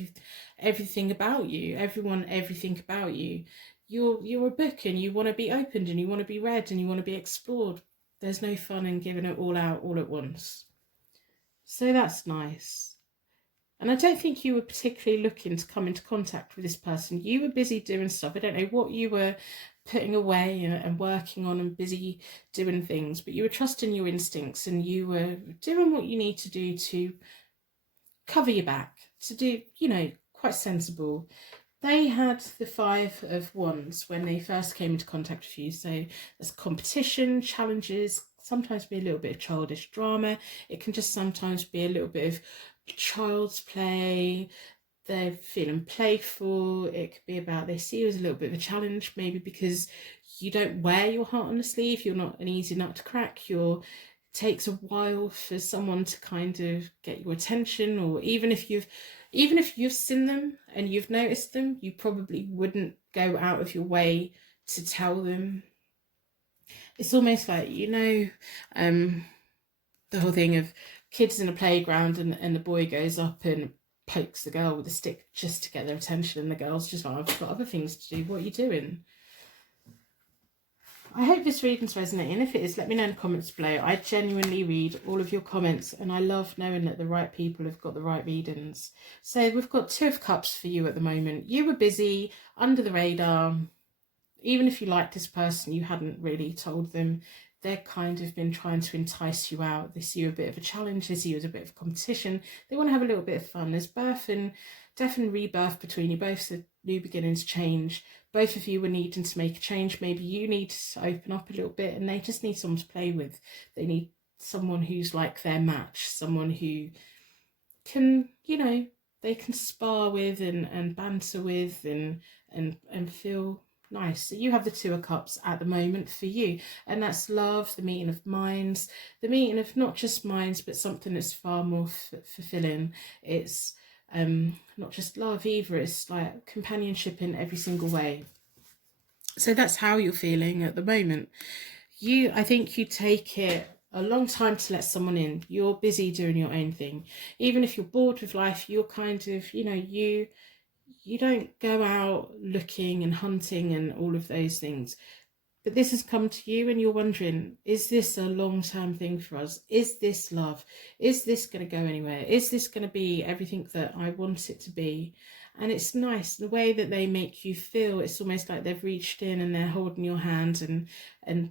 you, everything about you. You're a book, and you want to be opened, and you want to be read, and you want to be explored. There's no fun in giving it all out all at once. So that's nice. And I don't think you were particularly looking to come into contact with this person. You were busy doing stuff. I don't know what you were putting away and working on and busy doing things, but you were trusting your instincts, and you were doing what you need to do to cover your back, to do, quite sensible. They had the Five of Wands when they first came into contact with you. So there's competition, challenges, sometimes be a little bit of childish drama. It can just sometimes be a little bit of child's play. They're feeling playful. It could be about, they see you as a little bit of a challenge, maybe because you don't wear your heart on the sleeve. You're not an easy nut to crack. It takes a while for someone to kind of get your attention, or even if you've seen them and you've noticed them, you probably wouldn't go out of your way to tell them. It's almost like, the whole thing of kids in a playground, and the boy goes up and pokes the girl with a stick just to get their attention, and the girl's just like, I've got other things to do, what are you doing? I hope this reading's resonating. If it is, let me know in the comments below. I genuinely read all of your comments, and I love knowing that the right people have got the right readings. So we've got Two of Cups for you at the moment. You were busy, under the radar. Even if you liked this person, you hadn't really told them. They're kind of been trying to entice you out. They see you a bit of a challenge. They see you as a bit of competition. They want to have a little bit of fun. There's birth and death and rebirth between you both. So new beginnings, change. Both of you were needing to make a change. Maybe you need to open up a little bit, and they just need someone to play with. They need someone who's like their match. Someone who can, they can spar with and banter with and feel nice. So you have the Two of Cups at the moment for you, and that's love, the meeting of minds, the meeting of not just minds, but something that's far more fulfilling. It's not just love either, it's like companionship in every single way. So that's how you're feeling at the moment. I think you take it a long time to let someone in. You're busy doing your own thing. Even if you're bored with life, you're kind of, you don't go out looking and hunting and all of those things. But this has come to you, and you're wondering, is this a long-term thing for us? Is this love? Is this going to go anywhere? Is this going to be everything that I want it to be? And it's nice, the way that they make you feel. It's almost like they've reached in and they're holding your hand, and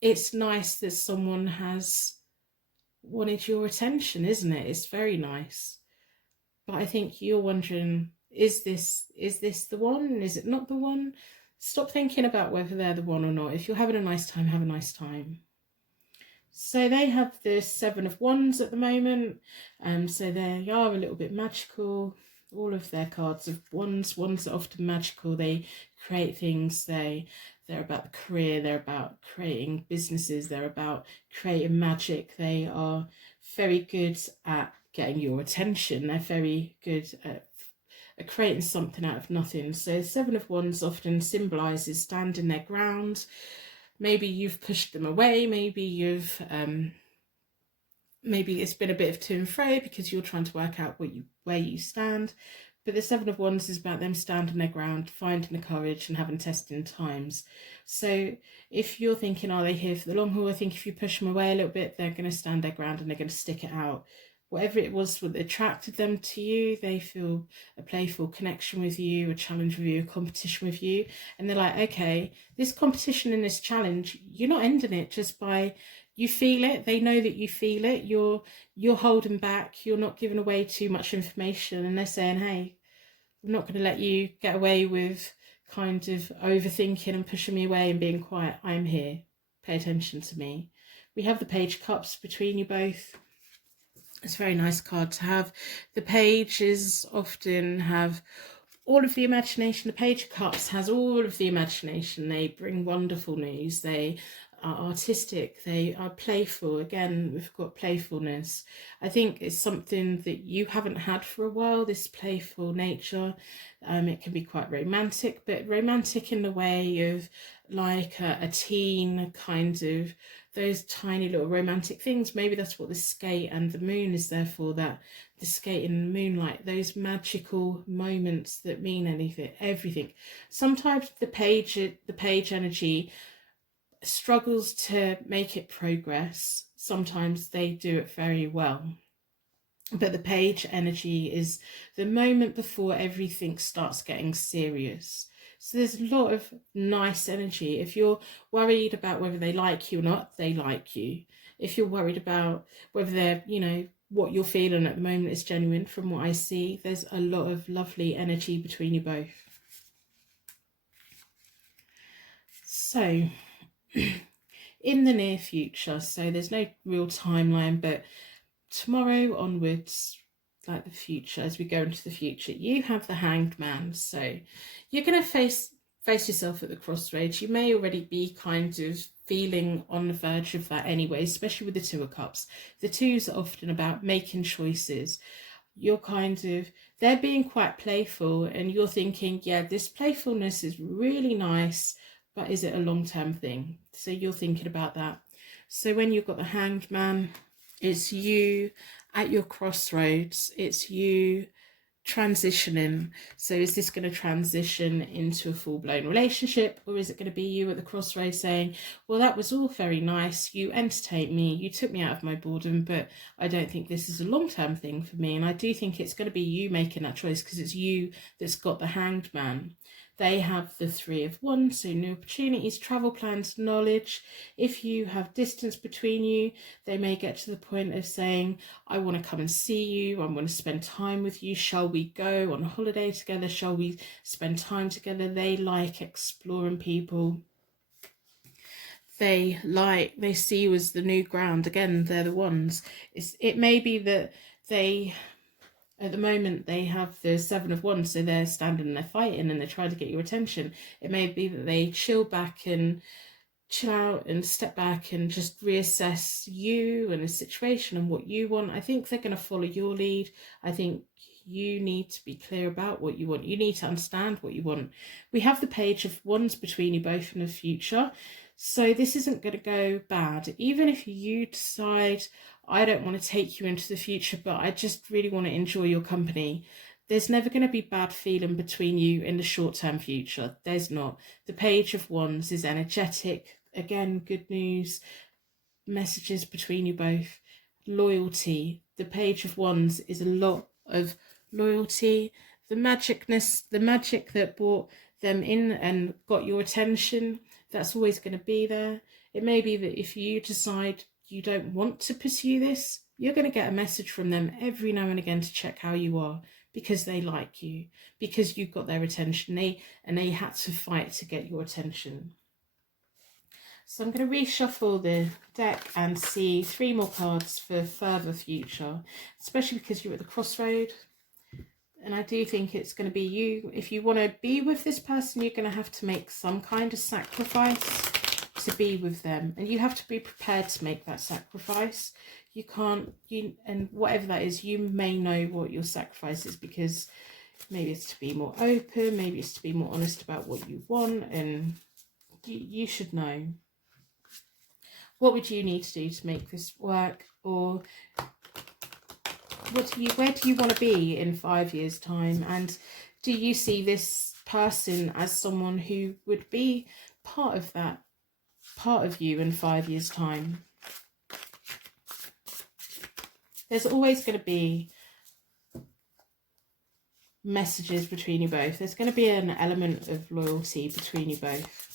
it's nice that someone has wanted your attention, isn't it? It's very nice. But I think you're wondering, is this the one? Is it not the one? Stop thinking about whether they're the one or not. If you're having a nice time, have a nice time. So they have the Seven of Wands at the moment. So they are a little bit magical. All of their cards of wands are often magical. They create things. They're about the career. They're about creating businesses. They're about creating magic. They are very good at getting your attention. They're very good at creating something out of nothing. So Seven of Wands often symbolises standing their ground. Maybe you've pushed them away. Maybe you've maybe it's been a bit of to and fro because you're trying to work out where you stand. But the Seven of Wands is about them standing their ground, finding the courage and having testing times. So if you're thinking, are they here for the long haul? I think if you push them away a little bit, they're going to stand their ground and they're going to stick it out. Whatever it was that attracted them to you, they feel a playful connection with you, a challenge with you, a competition with you. And they're like, okay, this competition and this challenge, you're not ending it just by... You feel it. They know that you feel it. You're holding back. You're not giving away too much information. And they're saying, hey, I'm not going to let you get away with kind of overthinking and pushing me away and being quiet. I'm here. Pay attention to me. We have the Page of Cups between you both. It's a very nice card to have. The pages often have all of the imagination. The Page of Cups has all of the imagination. They bring wonderful news. They are artistic, they are playful. Again, we've got playfulness. I think it's something that you haven't had for a while, this playful nature. It can be quite romantic, but romantic in the way of like a teen, kind of those tiny little romantic things. Maybe that's what the skate and the moon is there for, that the skate in the moonlight, those magical moments that mean everything. Sometimes the page energy struggles to make it progress. Sometimes they do it very well, but the page energy is the moment before everything starts getting serious. So there's a lot of nice energy. If you're worried about whether they like you or not, they like you. If you're worried about whether they're, what you're feeling at the moment is genuine, from what I see, there's a lot of lovely energy between you both. So in the near future, so there's no real timeline, but tomorrow onwards, like the future, as we go into the future, you have the Hanged Man. So you're going to face yourself at the crossroads. You may already be kind of feeling on the verge of that anyway, especially with the Two of Cups. The twos are often about making choices. You're they're being quite playful and you're thinking, yeah, this playfulness is really nice, but is it a long-term thing? So you're thinking about that. So when you've got the Hanged Man, it's you at your crossroads. It's you transitioning. So is this going to transition into a full-blown relationship, or is it going to be you at the crossroads saying, well, that was all very nice, you entertained me, you took me out of my boredom, but I don't think this is a long-term thing for me. And I do think it's going to be you making that choice, because it's you that's got the Hanged Man. They have the Three of Wands, so new opportunities, travel plans, knowledge. If you have distance between you, they may get to the point of saying, I want to come and see you, I want to spend time with you, shall we go on holiday together, shall we spend time together? They like exploring people. They see you as the new ground. Again, they're the ones. It may be that they... At the moment, they have the Seven of Wands, so they're standing and they're fighting and they're trying to get your attention. It may be that they chill out and step back and just reassess you and the situation and what you want. I think they're going to follow your lead. I think you need to be clear about what you want. You need to understand what you want. We have the Page of Wands between you both in the future. So this isn't going to go bad. Even if you decide, I don't want to take you into the future, but I just really want to enjoy your company, there's never going to be bad feeling between you in the short-term future. There's not. The Page of Wands is energetic. Again, good news, messages between you both. Loyalty. The Page of Wands is a lot of loyalty. The magic that brought them in and got your attention, that's always going to be there. It may be that if you decide you don't want to pursue this, you're going to get a message from them every now and again to check how you are. because they like you, because you got their attention. They had to fight to get your attention. So I'm going to reshuffle the deck and see 3 more cards for further future, especially because you're at the crossroad. And I do think it's going to be you. If you want to be with this person, you're going to have to make some kind of sacrifice to be with them. And you have to be prepared to make that sacrifice. You can't, and whatever that is, you may know what your sacrifice is, because maybe it's to be more open, maybe it's to be more honest about what you want, and you should know. What would you need to do to make this work? Or where do you want to be in 5 years' time? And do you see this person as someone who would be part of that, part of you in 5 years' time? There's always going to be messages between you both. There's going to be an element of loyalty between you both.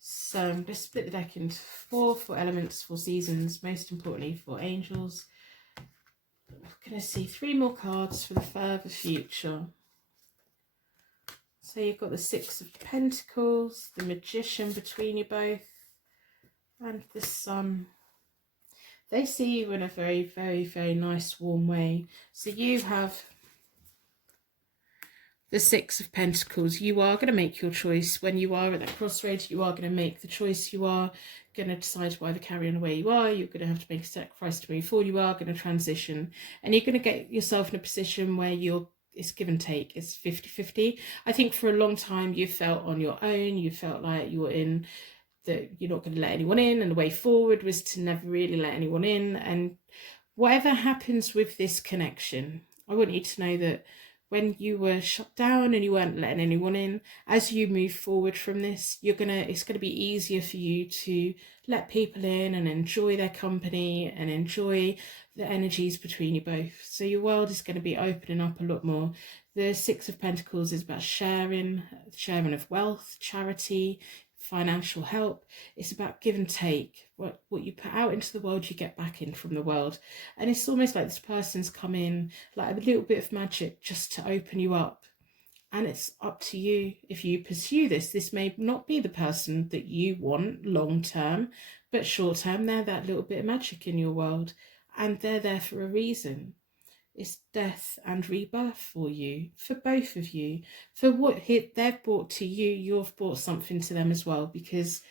So I'm going to split the deck into 4 for elements, 4 seasons, most importantly for angels. I'm going to see 3 more cards for the further future. So you've got the 6 of Pentacles, the Magician between you both, and the Sun. They see you in a very, very, very nice, warm way. So you have the 6 of Pentacles. You are going to make your choice. When you are at that crossroads, you are going to make the choice. You are going to decide to either carry on the way you are. You're going to have to make a sacrifice to move forward. You are going to transition. And you're going to get yourself in a position where it's give and take. It's 50-50. I think for a long time you felt on your own. You felt like you were in that you're not going to let anyone in, and the way forward was to never really let anyone in. And whatever happens with this connection, I want you to know that when you were shut down and you weren't letting anyone in, as you move forward from this, it's gonna be easier for you to let people in and enjoy their company and enjoy the energies between you both. So your world is going to be opening up a lot more. The 6 of Pentacles is about sharing of wealth, charity, financial help. It's about give and take. What you put out into the world, you get back in from the world. And it's almost like this person's come in like a little bit of magic just to open you up. And it's up to you if you pursue this. This may not be the person that you want long term, but short term, they're that little bit of magic in your world, and they're there for a reason. It's death and rebirth for you, for both of you. For what they've brought to you, you've brought something to them as well, because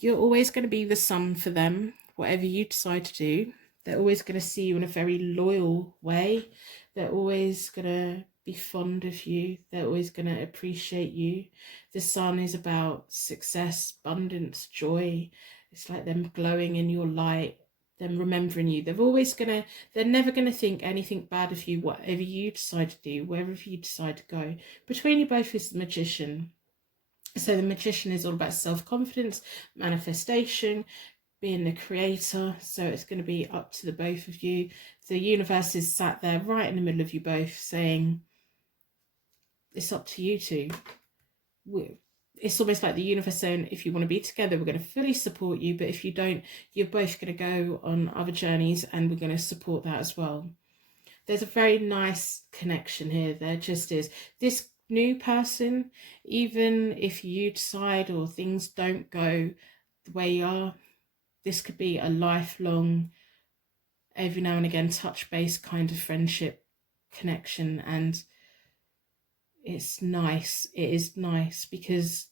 you're always going to be the sun for them, whatever you decide to do. They're always going to see you in a very loyal way. They're always going to be fond of you. They're always going to appreciate you. The sun is about success, abundance, joy. It's like them glowing in your light, them remembering you. They're never going to think anything bad of you, whatever you decide to do, wherever you decide to go. Between you both is the Magician. So the Magician is all about self-confidence, manifestation, being the creator. So it's going to be up to the both of you. The universe is sat there right in the middle of you both, saying, it's up to you two. It's almost like the universe saying, if you want to be together, we're going to fully support you. But if you don't, you're both going to go on other journeys, and we're going to support that as well. There's a very nice connection here. There just is. This new person, even if you decide or things don't go the way you are, this could be a lifelong, every now and again, touch base kind of friendship connection. And it's nice. It is nice because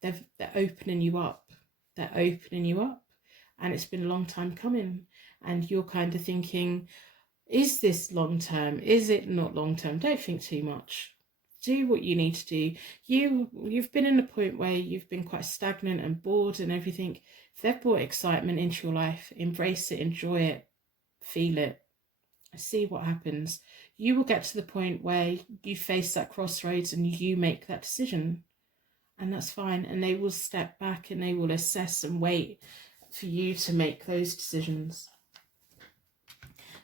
they're opening you up. They're opening you up. And it's been a long time coming. And you're kind of thinking, is this long term? Is it not long term? Don't think too much. Do what you need to do. You've been in a point where you've been quite stagnant and bored and everything. If they've brought excitement into your life, embrace it, enjoy it, feel it, see what happens. You will get to the point where you face that crossroads and you make that decision, and that's fine. And they will step back and they will assess and wait for you to make those decisions.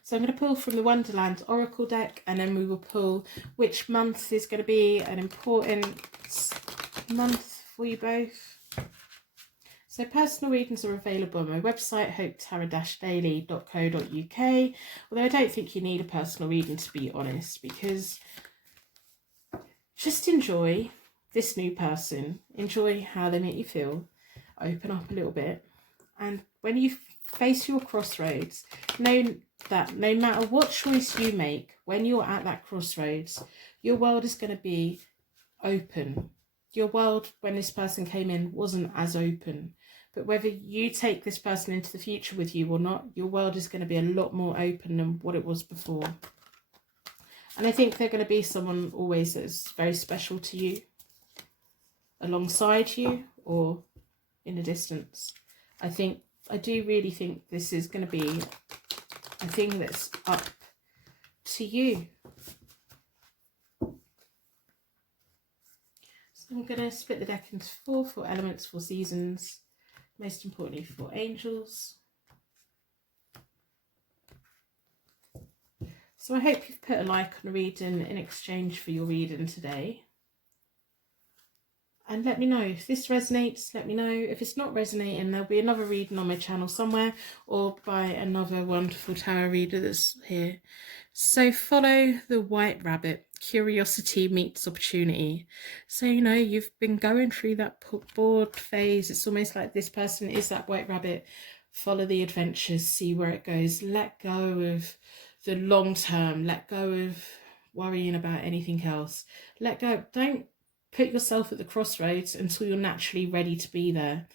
So I'm going to pull from the Wonderland Oracle deck, and then we will pull which month is going to be an important month for you both. So personal readings are available on my website, hopetarot-daily.co.uk, although I don't think you need a personal reading, to be honest, because just enjoy this new person, enjoy how they make you feel, open up a little bit, and when you face your crossroads, know that no matter what choice you make, when you're at that crossroads, your world is going to be open. Your world, when this person came in, wasn't as open. But whether you take this person into the future with you or not, your world is going to be a lot more open than what it was before. And I think they're going to be someone always that's very special to you, alongside you or in a distance. I do really think this is going to be a thing that's up to you. So I'm going to split the deck into 4 for elements, 4 seasons, most importantly 4 angels. So I hope you've put a like on a reading in exchange for your reading today. And let me know if this resonates. Let me know if it's not resonating. There'll be another reading on my channel somewhere, or by another wonderful tarot reader that's here. So follow the white rabbit. Curiosity meets opportunity. So, you know, you've been going through that bored phase. It's almost like this person is that white rabbit. Follow the adventures, see where it goes. Let go of the long term. Let go of worrying about anything else. Let go. Don't put yourself at the crossroads until you're naturally ready to be there.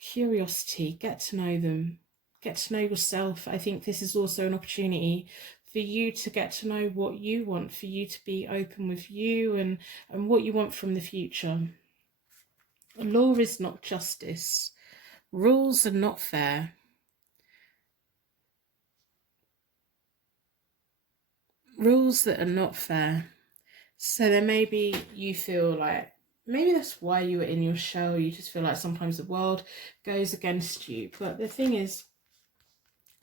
Curiosity, get to know them, get to know yourself. I think this is also an opportunity for you to get to know what you want, for you to be open with you and what you want from the future. Law is not justice. Rules are not fair. Rules that are not fair. So there may be, you feel like, maybe that's why you were in your shell. You just feel like sometimes the world goes against you. But the thing is,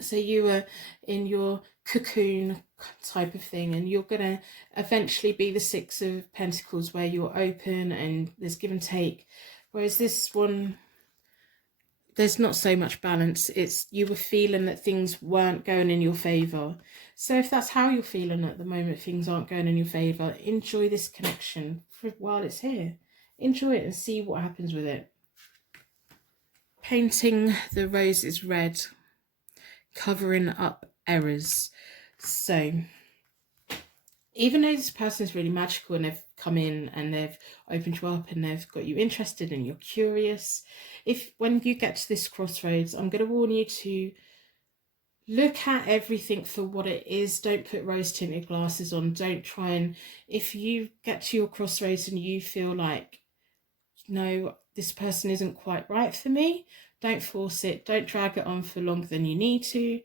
so you were in your cocoon type of thing, and you're going to eventually be the 6 of Pentacles, where you're open and there's give and take. Whereas this one, there's not so much balance. It's you were feeling that things weren't going in your favour. So if that's how you're feeling at the moment, things aren't going in your favour, enjoy this connection for while it's here. Enjoy it and see what happens with it. Painting the roses red, covering up errors. So even though this person is really magical and they've come in and they've opened you up and they've got you interested and you're curious, if when you get to this crossroads, I'm going to warn you to look at everything for what it is. Don't put rose tinted glasses on. Don't try and, if you get to your crossroads and you feel like, no, this person isn't quite right for me, don't force it. Don't drag it on for longer than you need to.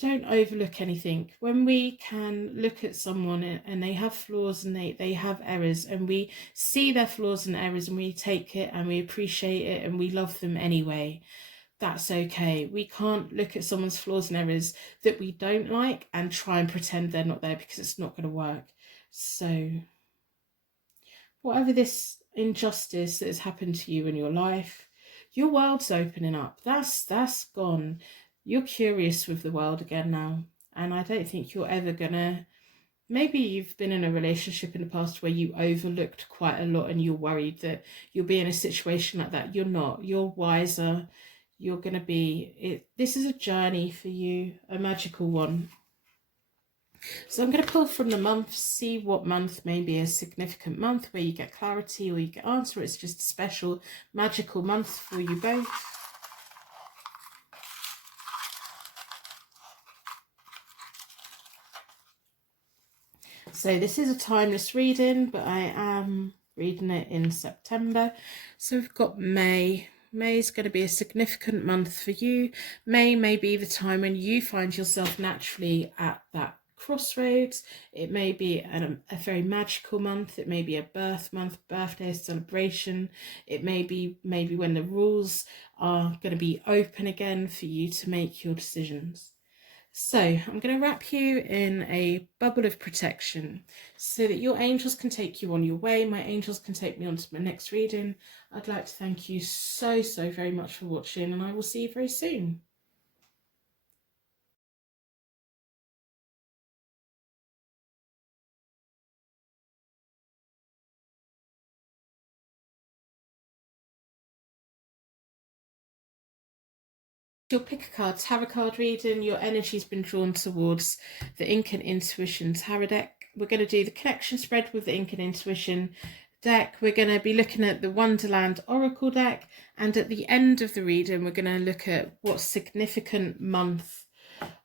Don't overlook anything. When we can look at someone and they have flaws and they have errors, and we see their flaws and errors and we take it and we appreciate it and we love them anyway, that's okay. We can't look at someone's flaws and errors that we don't like and try and pretend they're not there, because it's not going to work. So whatever this injustice that has happened to you in your life, your world's opening up. That's gone. You're curious with the world again now. And I don't think you're ever gonna, maybe you've been in a relationship in the past where you overlooked quite a lot and you're worried that you'll be in a situation like that. You're not. You're wiser. You're gonna be, this is a journey for you, a magical one. So I'm going to pull from the months, see what month may be a significant month where you get clarity or you get answer. It's just a special magical month for you both. So this is a timeless reading, but I am reading it in September. So we've got May. May is going to be a significant month for you. May be the time when you find yourself naturally at that crossroads. It may be a very magical month. It may be a birth month, birthday celebration. It may be maybe when the rules are going to be open again for you to make your decisions. So I'm going to wrap you in a bubble of protection so that your angels can take you on your way. My angels can take me on to my next reading. I'd like to thank you so very much for watching, and I will see you very soon. You'll pick a card, tarot card reading. Your energy's been drawn towards the Ink and Intuition tarot deck. We're going to do the connection spread with the Ink and Intuition deck. We're going to be looking at the Wonderland Oracle deck, and at the end of the reading we're going to look at what significant month,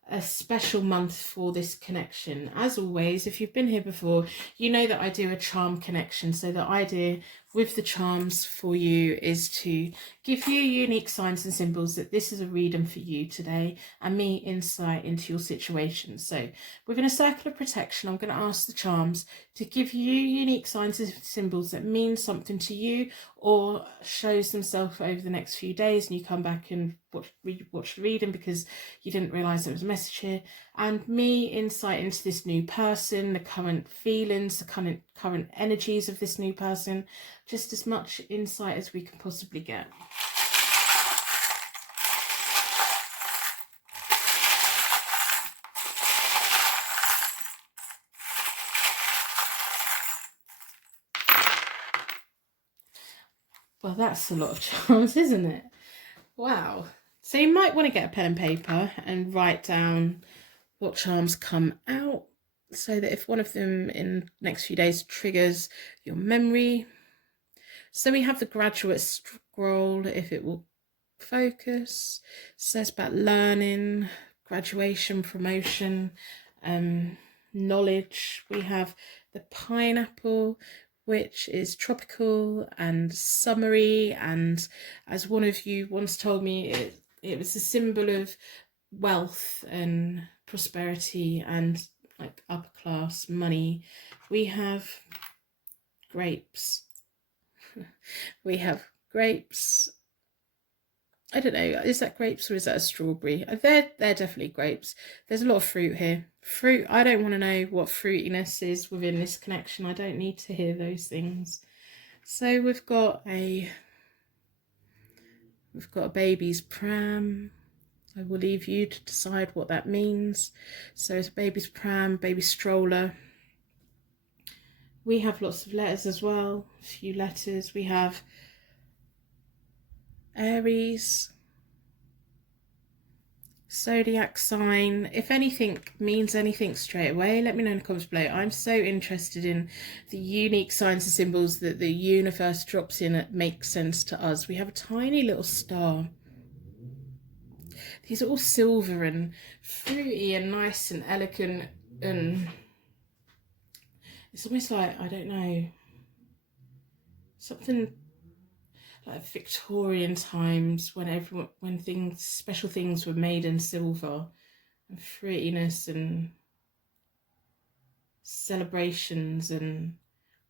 a special month for this connection. As always, if you've been here before, you know that I do a charm connection. So the idea with the charms for you is to give you unique signs and symbols that this is a reading for you today, and me insight into your situation. So within a circle of protection, I'm going to ask the charms to give you unique signs and symbols that mean something to you or shows themselves over the next few days, and you come back and watch the reading because you didn't realise there was a message here, and me insight into this new person, the current feelings, the current energies of this new person, just as much insight as we can possibly get. Well, that's a lot of charms, isn't it? Wow. So you might want to get a pen and paper and write down what charms come out, so that if one of them in the next few days triggers your memory. So we have the Graduate Scroll, if it will focus. It says about learning, graduation, promotion, knowledge. We have the Pineapple, which is tropical and summery, and as one of you once told me, it was a symbol of wealth and prosperity and like upper class money. We have grapes. We have grapes. I don't know, is that grapes or is that a strawberry? They're definitely grapes. There's a lot of fruit here. Fruit, I don't want to know what fruitiness is within this connection. I don't need to hear those things. So we've got a baby's pram. I will leave you to decide what that means. So it's a baby's pram, baby stroller. We have lots of letters as well, a few letters. We have Aries, zodiac sign. If anything means anything straight away, let me know in the comments below. I'm so interested in the unique signs and symbols that the universe drops in that make sense to us. We have a tiny little star. These are all silver and fruity and nice and elegant, and it's almost like, I don't know, something like Victorian times when special things were made in silver, and fruitiness and celebrations and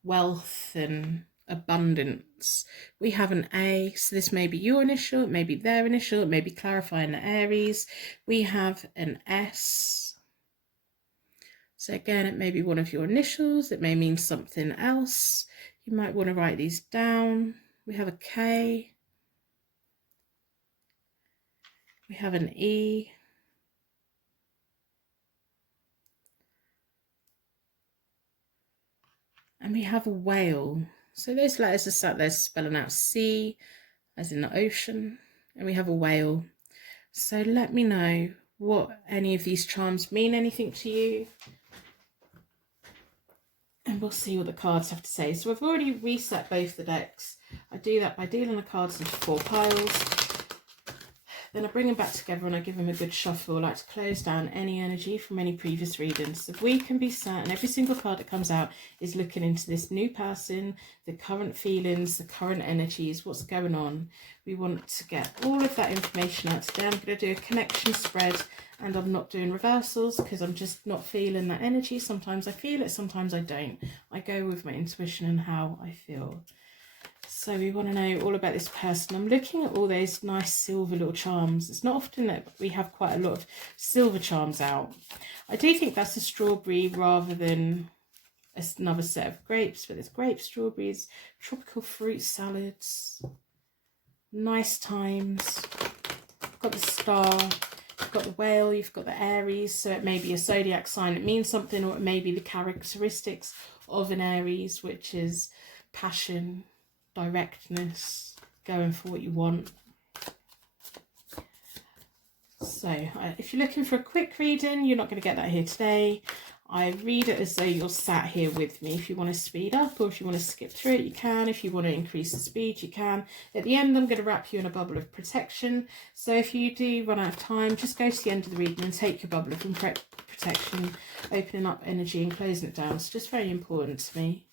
wealth and abundance. We have an A, so this may be your initial, it may be their initial, it may be clarifying the Aries. We have an S. So again, it may be one of your initials, it may mean something else. You might want to write these down. We have a K. We have an E. And we have a whale. So those letters are sat there spelling out sea, as in the ocean. And we have a whale. So let me know what any of these charms mean anything to you. And we'll see what the cards have to say. So I've already reset both the decks. I do that by dealing the cards into 4 piles. Then I bring them back together and I give them a good shuffle. I like to close down any energy from any previous readings. If we can be certain every single card that comes out is looking into this new person, the current feelings, the current energies, what's going on. We want to get all of that information out today. I'm going to do a connection spread, and I'm not doing reversals because I'm just not feeling that energy. Sometimes I feel it, sometimes I don't. I go with my intuition and how I feel. So we want to know all about this person. I'm looking at all those nice silver little charms. It's not often that we have quite a lot of silver charms out. I do think that's a strawberry rather than another set of grapes, but there's grapes, strawberries, tropical fruit salads, nice times. You've got the star, you've got the whale, you've got the Aries, so it may be a zodiac sign that means something, or it may be the characteristics of an Aries, which is passion, directness, going for what you want. So if you're looking for a quick reading, you're not going to get that here today. I read it as though you're sat here with me. If you want to speed up or if you want to skip through it, you can. If you want to increase the speed, you can. At the end, I'm going to wrap you in a bubble of protection. So if you do run out of time, just go to the end of the reading and take your bubble of protection, opening up energy and closing it down. It's just very important to me.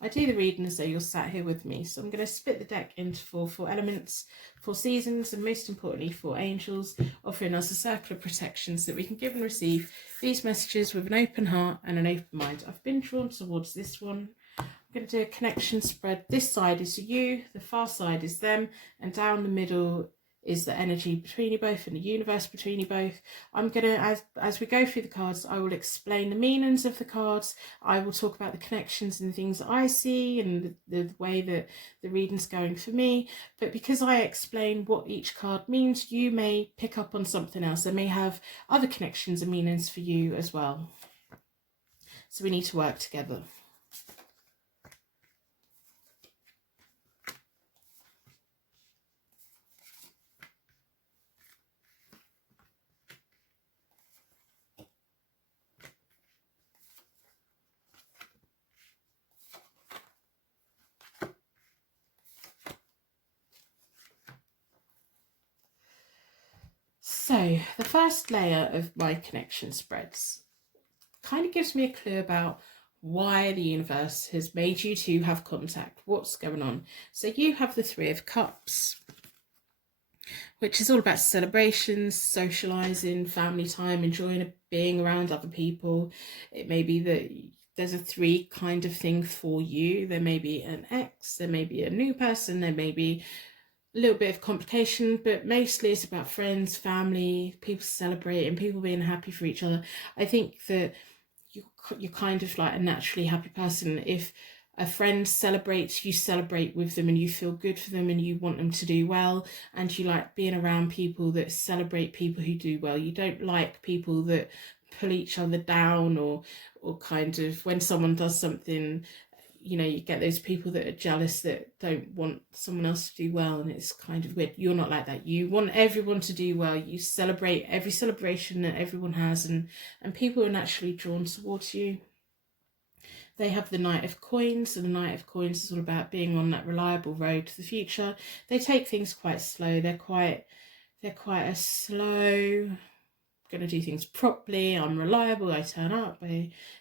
I do the reading as though you're sat here with me. So I'm going to split the deck into four elements, 4 seasons, and most importantly, 4 angels, offering us a circle of protection so that we can give and receive these messages with an open heart and an open mind. I've been drawn towards this one. I'm going to do a connection spread. This side is you, the far side is them, and down the middle is the energy between you both and the universe between you both. I'm going to, as we go through the cards, I will explain the meanings of the cards. I will talk about the connections and the things that I see and the way that the reading's going for me. But because I explain what each card means, you may pick up on something else. They may have other connections and meanings for you as well. So we need to work together. So the first layer of my connection spreads kind of gives me a clue about why the universe has made you two have contact, what's going on. So you have the 3 of Cups, which is all about celebrations, socializing, family time, enjoying being around other people. It may be that there's a 3 kind of thing for you. There may be an ex, there may be a new person, there may be a little bit of complication, but mostly it's about friends, family, people celebrating, people being happy for each other. I think that you're kind of like a naturally happy person. If a friend celebrates, you celebrate with them and you feel good for them and you want them to do well, and you like being around people that celebrate people who do well. You don't like people that pull each other down or kind of when someone does something, you know, you get those people that are jealous that don't want someone else to do well, and it's kind of weird. You're not like that. You want everyone to do well. You celebrate every celebration that everyone has, and people are naturally drawn towards you. They have the Knight of Coins, and the Knight of Coins is all about being on that reliable road to the future. They take things quite slow. They're quite a slow, gonna do things properly. I'm reliable. I turn up.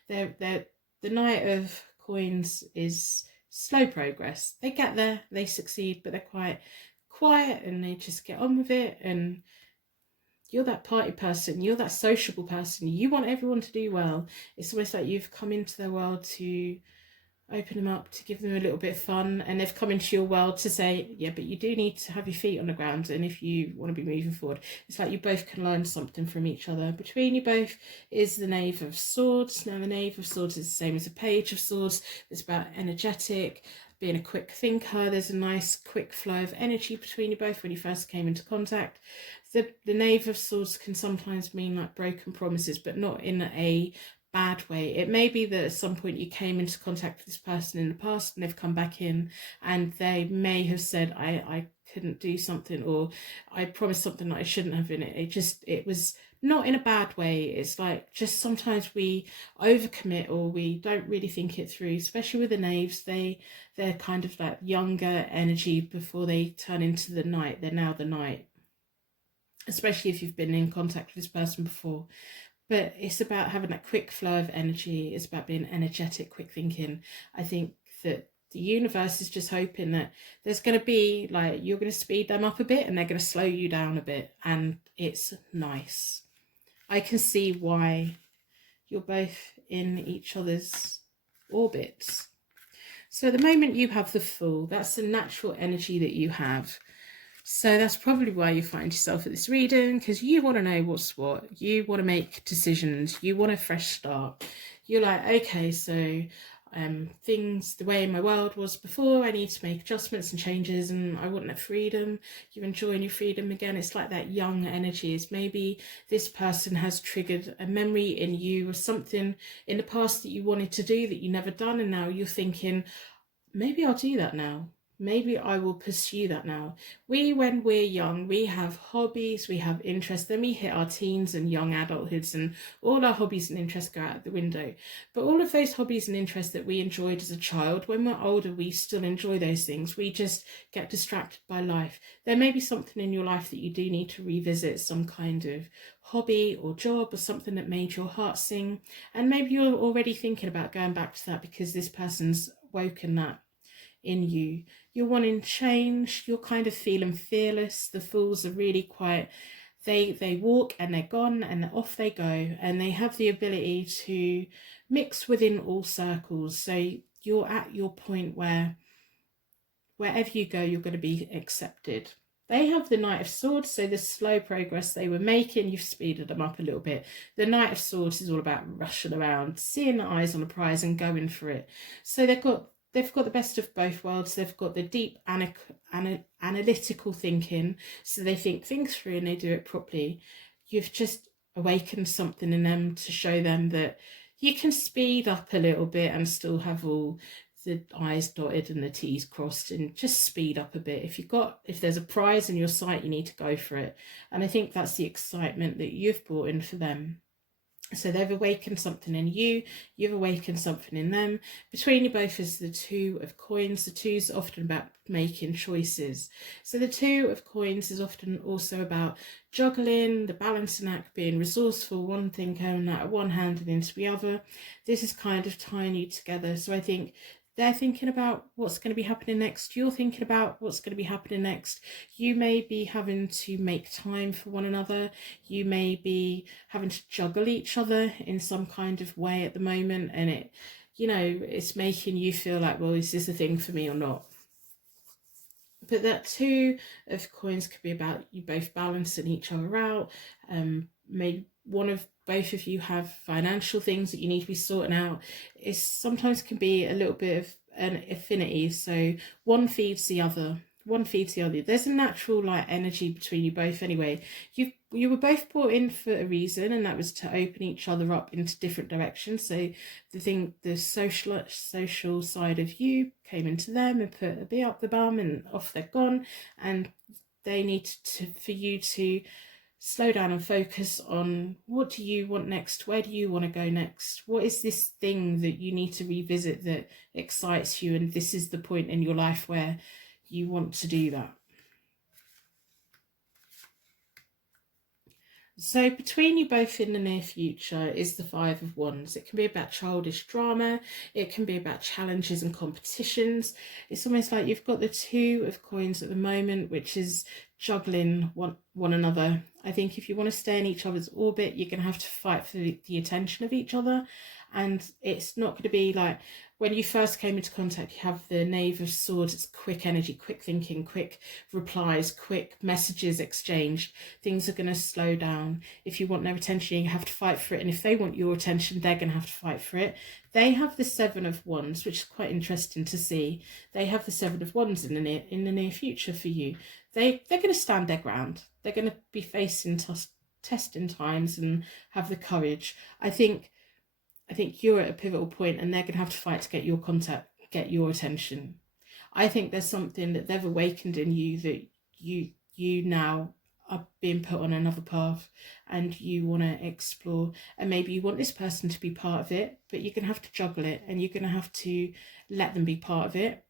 They're the Knight of Coins is slow progress. They get there, they succeed, but they're quite quiet and they just get on with it. And you're that party person, you're that sociable person, you want everyone to do well. It's almost like you've come into their world to open them up, to give them a little bit of fun, and they've come into your world to say, yeah, but you do need to have your feet on the ground, and if you want to be moving forward, it's like you both can learn something from each other. Between you both is the Knave of Swords. Now the Knave of Swords is the same as the Page of Swords. It's about energetic, being a quick thinker. There's a nice quick flow of energy between you both when you first came into contact. The Knave of Swords can sometimes mean like broken promises, but not in a bad way. It may be that at some point you came into contact with this person in the past and they've come back in and they may have said, I couldn't do something, or I promised something that I shouldn't have in it. It was not in a bad way. It's like just sometimes we overcommit or we don't really think it through, especially with the knaves. They're kind of like younger energy before they turn into the knight. They're now the knight, especially if you've been in contact with this person before. But it's about having that quick flow of energy. It's about being energetic, quick thinking. I think that the universe is just hoping that there's going to be like, you're going to speed them up a bit and they're going to slow you down a bit. And it's nice. I can see why you're both in each other's orbits. So at the moment you have the Fool. That's the natural energy that you have. So that's probably why you find yourself at this reading, because you want to know what's what. You want to make decisions. You want a fresh start. You're like, okay, so things, the way my world was before, I need to make adjustments and changes, and I want that freedom. You're enjoying your freedom again. It's like that young energy. It's maybe this person has triggered a memory in you of something in the past that you wanted to do that you never done, and now you're thinking, maybe I'll do that now. Maybe I will pursue that now. When we're young, we have hobbies, we have interests. Then we hit our teens and young adulthoods, and all our hobbies and interests go out the window. But all of those hobbies and interests that we enjoyed as a child, when we're older, we still enjoy those things. We just get distracted by life. There may be something in your life that you do need to revisit, some kind of hobby or job or something that made your heart sing. And maybe you're already thinking about going back to that because this person's woken that in you. You're wanting change. You're kind of feeling fearless. The Fools are really quite, they walk and they're gone and off they go, and they have the ability to mix within all circles. So you're at your point where wherever you go, you're going to be accepted. They have the Knight of Swords, so the slow progress they were making, you've speeded them up a little bit. The Knight of Swords is all about rushing around, seeing the eyes on a prize and going for it. So they've got the best of both worlds. They've got the deep analytical thinking, so they think things through and they do it properly. You've just awakened something in them to show them that you can speed up a little bit and still have all the I's dotted and the T's crossed, and just speed up a bit. If there's a prize in your sight, you need to go for it. And I think that's the excitement that you've brought in for them. So they've awakened something in you, you've awakened something in them. Between you both is the Two of Coins. The Two's often about making choices. So the Two of Coins is often also about juggling, the balancing act, being resourceful, one thing going out of one hand and into the other. This is kind of tying you together. So I think they're thinking about what's going to be happening next. You're thinking about what's going to be happening next. You may be having to make time for one another. You may be having to juggle each other in some kind of way at the moment. And it's making you feel like, well, is this a thing for me or not? But that Two of Coins could be about you both balancing each other out. Maybe both of you have financial things that you need to be sorting out. It sometimes can be a little bit of an affinity, so one feeds the other. There's a natural energy between you both anyway. You were both brought in for a reason, and that was to open each other up into different directions. So the social side of you came into them and put a bit up the bum, and off they're gone. And they need for you to slow down and focus on, what do you want next? Where do you want to go next? What is this thing that you need to revisit that excites you? And this is the point in your life where you want to do that. So between you both in the near future is the Five of Wands. It can be about childish drama. It can be about challenges and competitions. It's almost like you've got the Two of Coins at the moment, which is juggling one another. I think if you want to stay in each other's orbit, you're going to have to fight for the attention of each other. And it's not going to be like when you first came into contact, you have the Knave of Swords. It's quick energy, quick thinking, quick replies, quick messages exchanged. Things are going to slow down. If you want their attention, you have to fight for it. And if they want your attention, they're going to have to fight for it. They have the Seven of Wands, which is quite interesting to see. They have the Seven of Wands in the near future for you. They're going to stand their ground. They're going to be facing testing times and have the courage. I think you're at a pivotal point, and they're going to have to fight to get your contact, get your attention. I think there's something that they've awakened in you that you now are being put on another path, and you want to explore, and maybe you want this person to be part of it, but you're going to have to juggle it, and you're going to have to let them be part of it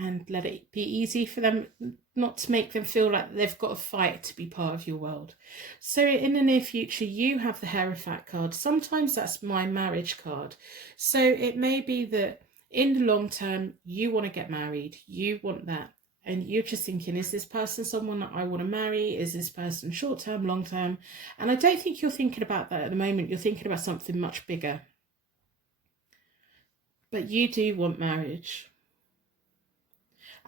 and let it be easy for them, not to make them feel like they've got to fight to be part of your world. So in the near future, you have the Hierophant card. Sometimes that's my marriage card. So it may be that in the long term, you want to get married. You want that. And you're just thinking, is this person someone that I want to marry? Is this person short term, long term? And I don't think you're thinking about that at the moment. You're thinking about something much bigger. But you do want marriage.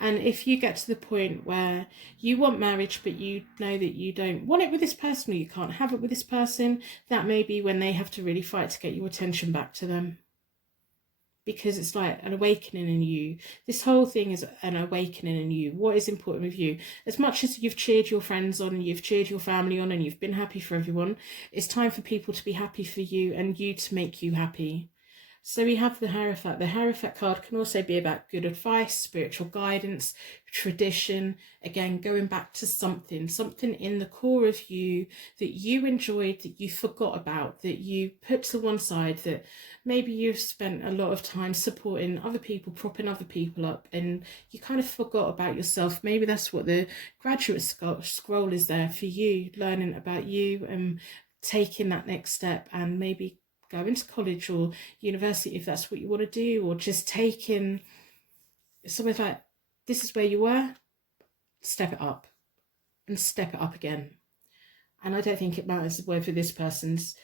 And if you get to the point where you want marriage, but you know that you don't want it with this person, or you can't have it with this person, that may be when they have to really fight to get your attention back to them. Because it's like an awakening in you. This whole thing is an awakening in you. What is important with you? As much as you've cheered your friends on, and you've cheered your family on, and you've been happy for everyone, it's time for people to be happy for you, and you to make you happy. So we have the Hierophant. The Hierophant card can also be about good advice, spiritual guidance, tradition. Again, going back to something in the core of you that you enjoyed, that you forgot about, that you put to one side, that maybe you've spent a lot of time supporting other people, propping other people up, and you kind of forgot about yourself. Maybe that's what the graduate scroll is there for you, learning about you and taking that next step, and maybe go into college or university if that's what you want to do, or just taking something like, this is where you were, step it up and step it up again. And I don't think it matters whether this person's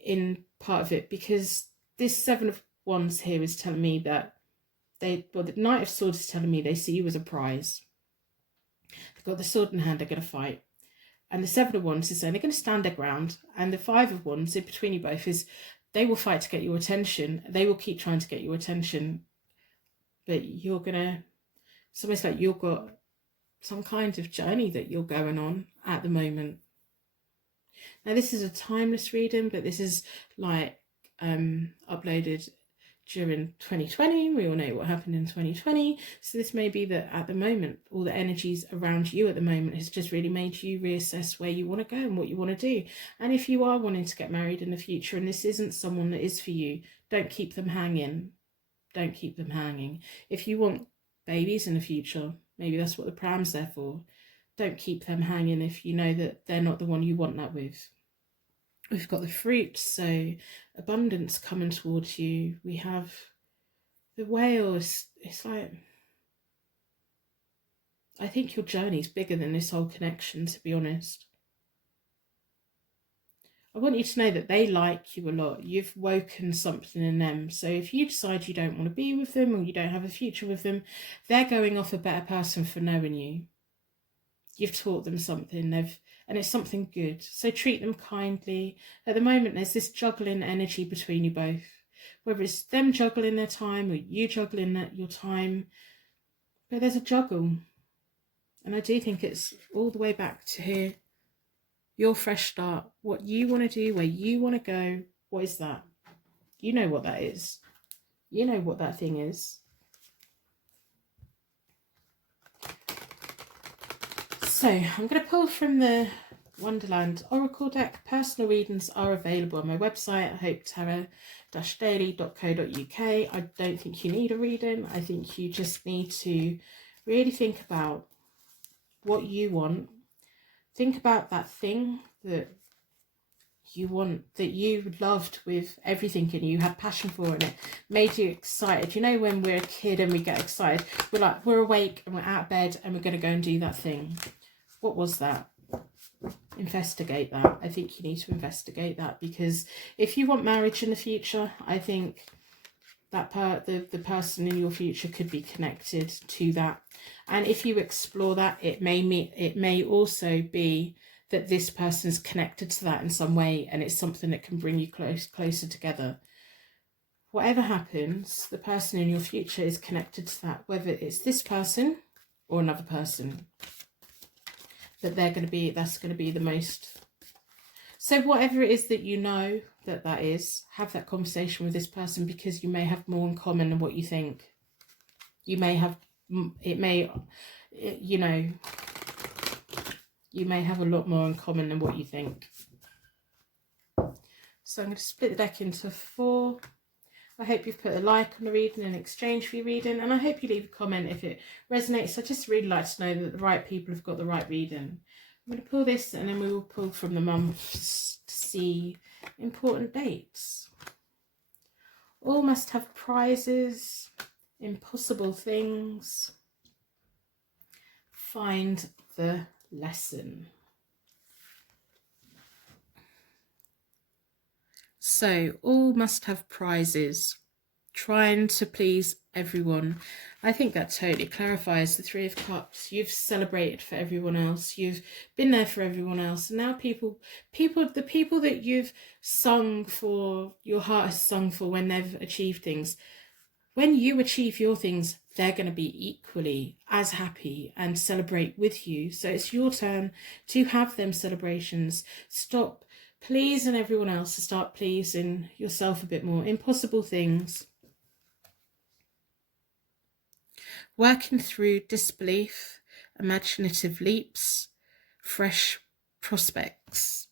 in part of it, because this Seven of Wands here is telling me that the Knight of Swords is telling me they see you as a prize. They've got the sword in hand, they're going to fight. And the Seven of Wands is saying they're going to stand their ground. And the Five of Wands in between you both is they will fight to get your attention. They will keep trying to get your attention. But you're going to, it's almost like you've got some kind of journey that you're going on at the moment. Now, this is a timeless reading, but this is like uploaded during 2020. We all know what happened in 2020. So this may be that at the moment, all the energies around you at the moment has just really made you reassess where you want to go and what you want to do. And if you are wanting to get married in the future and this isn't someone that is for you, don't keep them hanging. Don't keep them hanging. If you want babies in the future, maybe that's what the pram's there for. Don't keep them hanging if you know that they're not the one you want that with. We've got the fruit, so abundance coming towards you. We have the whales. It's like, I think your journey's bigger than this whole connection, to be honest. I want you to know that they like you a lot. You've woken something in them. So if you decide you don't want to be with them, or you don't have a future with them, they're going off a better person for knowing you. You've taught them something, and it's something good. So treat them kindly. At the moment, there's this juggling energy between you both. Whether it's them juggling their time or you juggling your time. But there's a juggle. And I do think it's all the way back to here. Your fresh start. What you want to do, where you want to go. What is that? You know what that is. You know what that thing is. So I'm going to pull from the Wonderland Oracle deck. Personal readings are available on my website, hopetarot-daily.co.uk. I don't think you need a reading. I think you just need to really think about what you want. Think about that thing that you want, that you loved with everything in you, you had passion for, and it made you excited. You know, when we're a kid and we get excited, we're awake and we're out of bed and we're going to go and do that thing. What was that? Investigate that. I think you need to investigate that, because if you want marriage in the future, I think that the person in your future could be connected to that. And if you explore that, it may also be that this person's connected to that in some way, and it's something that can bring you closer together. Whatever happens, the person in your future is connected to that, whether it's this person or another person. That's going to be the most. So whatever it is that you know that is, have that conversation with this person, because you may have more in common than what you think. You may have, you may have a lot more in common than what you think. So I'm going to split the deck into 4. I hope you've put a like on the reading in exchange for your reading, and I hope you leave a comment if it resonates. I just really like to know that the right people have got the right reading. I'm going to pull this, and then we will pull from the months to see important dates. All must have prizes, impossible things. Find the lesson. So, all must have prizes. trying to please everyone. I think that totally clarifies the Three of Cups. You've celebrated for everyone else. You've been there for everyone else. And now the people that you've sung for, your heart has sung for when they've achieved things, when you achieve your things, they're going to be equally as happy and celebrate with you. So it's your turn to have them celebrations. Stop pleasing everyone else to start pleasing yourself a bit more. Impossible things. Working through disbelief, imaginative leaps, fresh prospects,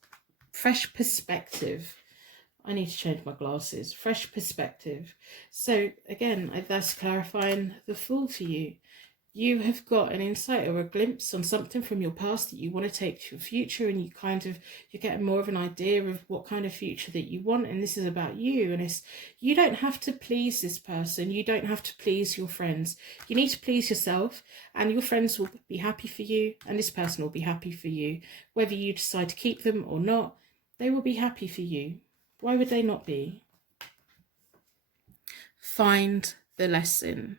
fresh perspective. I need to change my glasses. Fresh perspective. So again, that's clarifying the Fool for you. You have got an insight or a glimpse on something from your past that you want to take to your future, and you're getting more of an idea of what kind of future that you want, and this is about you. And you don't have to please this person. You don't have to please your friends. You need to please yourself, and your friends will be happy for you, and this person will be happy for you. Whether you decide to keep them or not, they will be happy for you. Why would they not be? Find the lesson.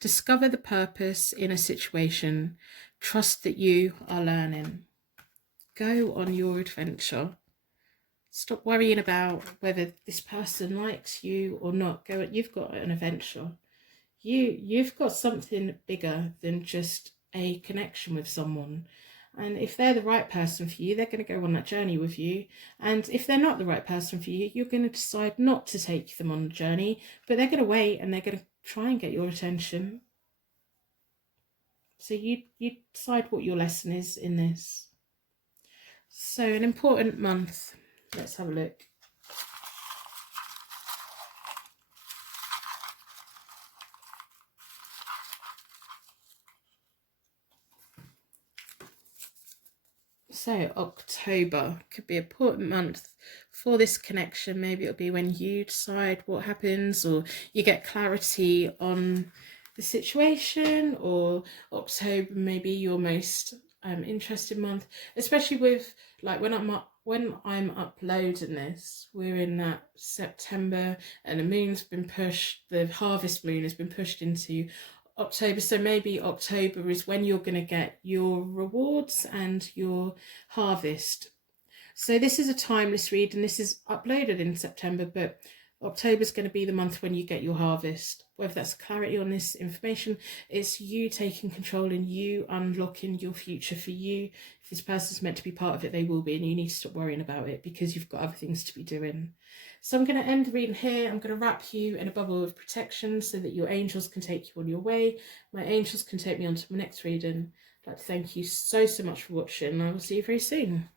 Discover the purpose in a situation. Trust that you are learning. Go on your adventure. Stop worrying about whether this person likes you or not. You've got an adventure. You've got something bigger than just a connection with someone. And if they're the right person for you, they're going to go on that journey with you. And if they're not the right person for you, you're going to decide not to take them on the journey, but they're going to wait and they're going to try and get your attention. So you decide what your lesson is in this. So an important month. Let's have a look. So October could be an important month for this connection. Maybe it'll be when you decide what happens, or you get clarity on the situation, or October may be your most interesting month, especially with like when I'm uploading this, we're in that September and the moon's been pushed, the harvest moon has been pushed into October. So maybe October is when you're going to get your rewards and your harvest. So this is a timeless read, and this is uploaded in September, but October is going to be the month when you get your harvest. Whether that's clarity on this information, it's you taking control and you unlocking your future for you. If this person's meant to be part of it, they will be, and you need to stop worrying about it because you've got other things to be doing. So I'm going to end the reading here. I'm going to wrap you in a bubble of protection so that your angels can take you on your way. My angels can take me on to my next reading. I'd like to thank you so much for watching, and I will see you very soon.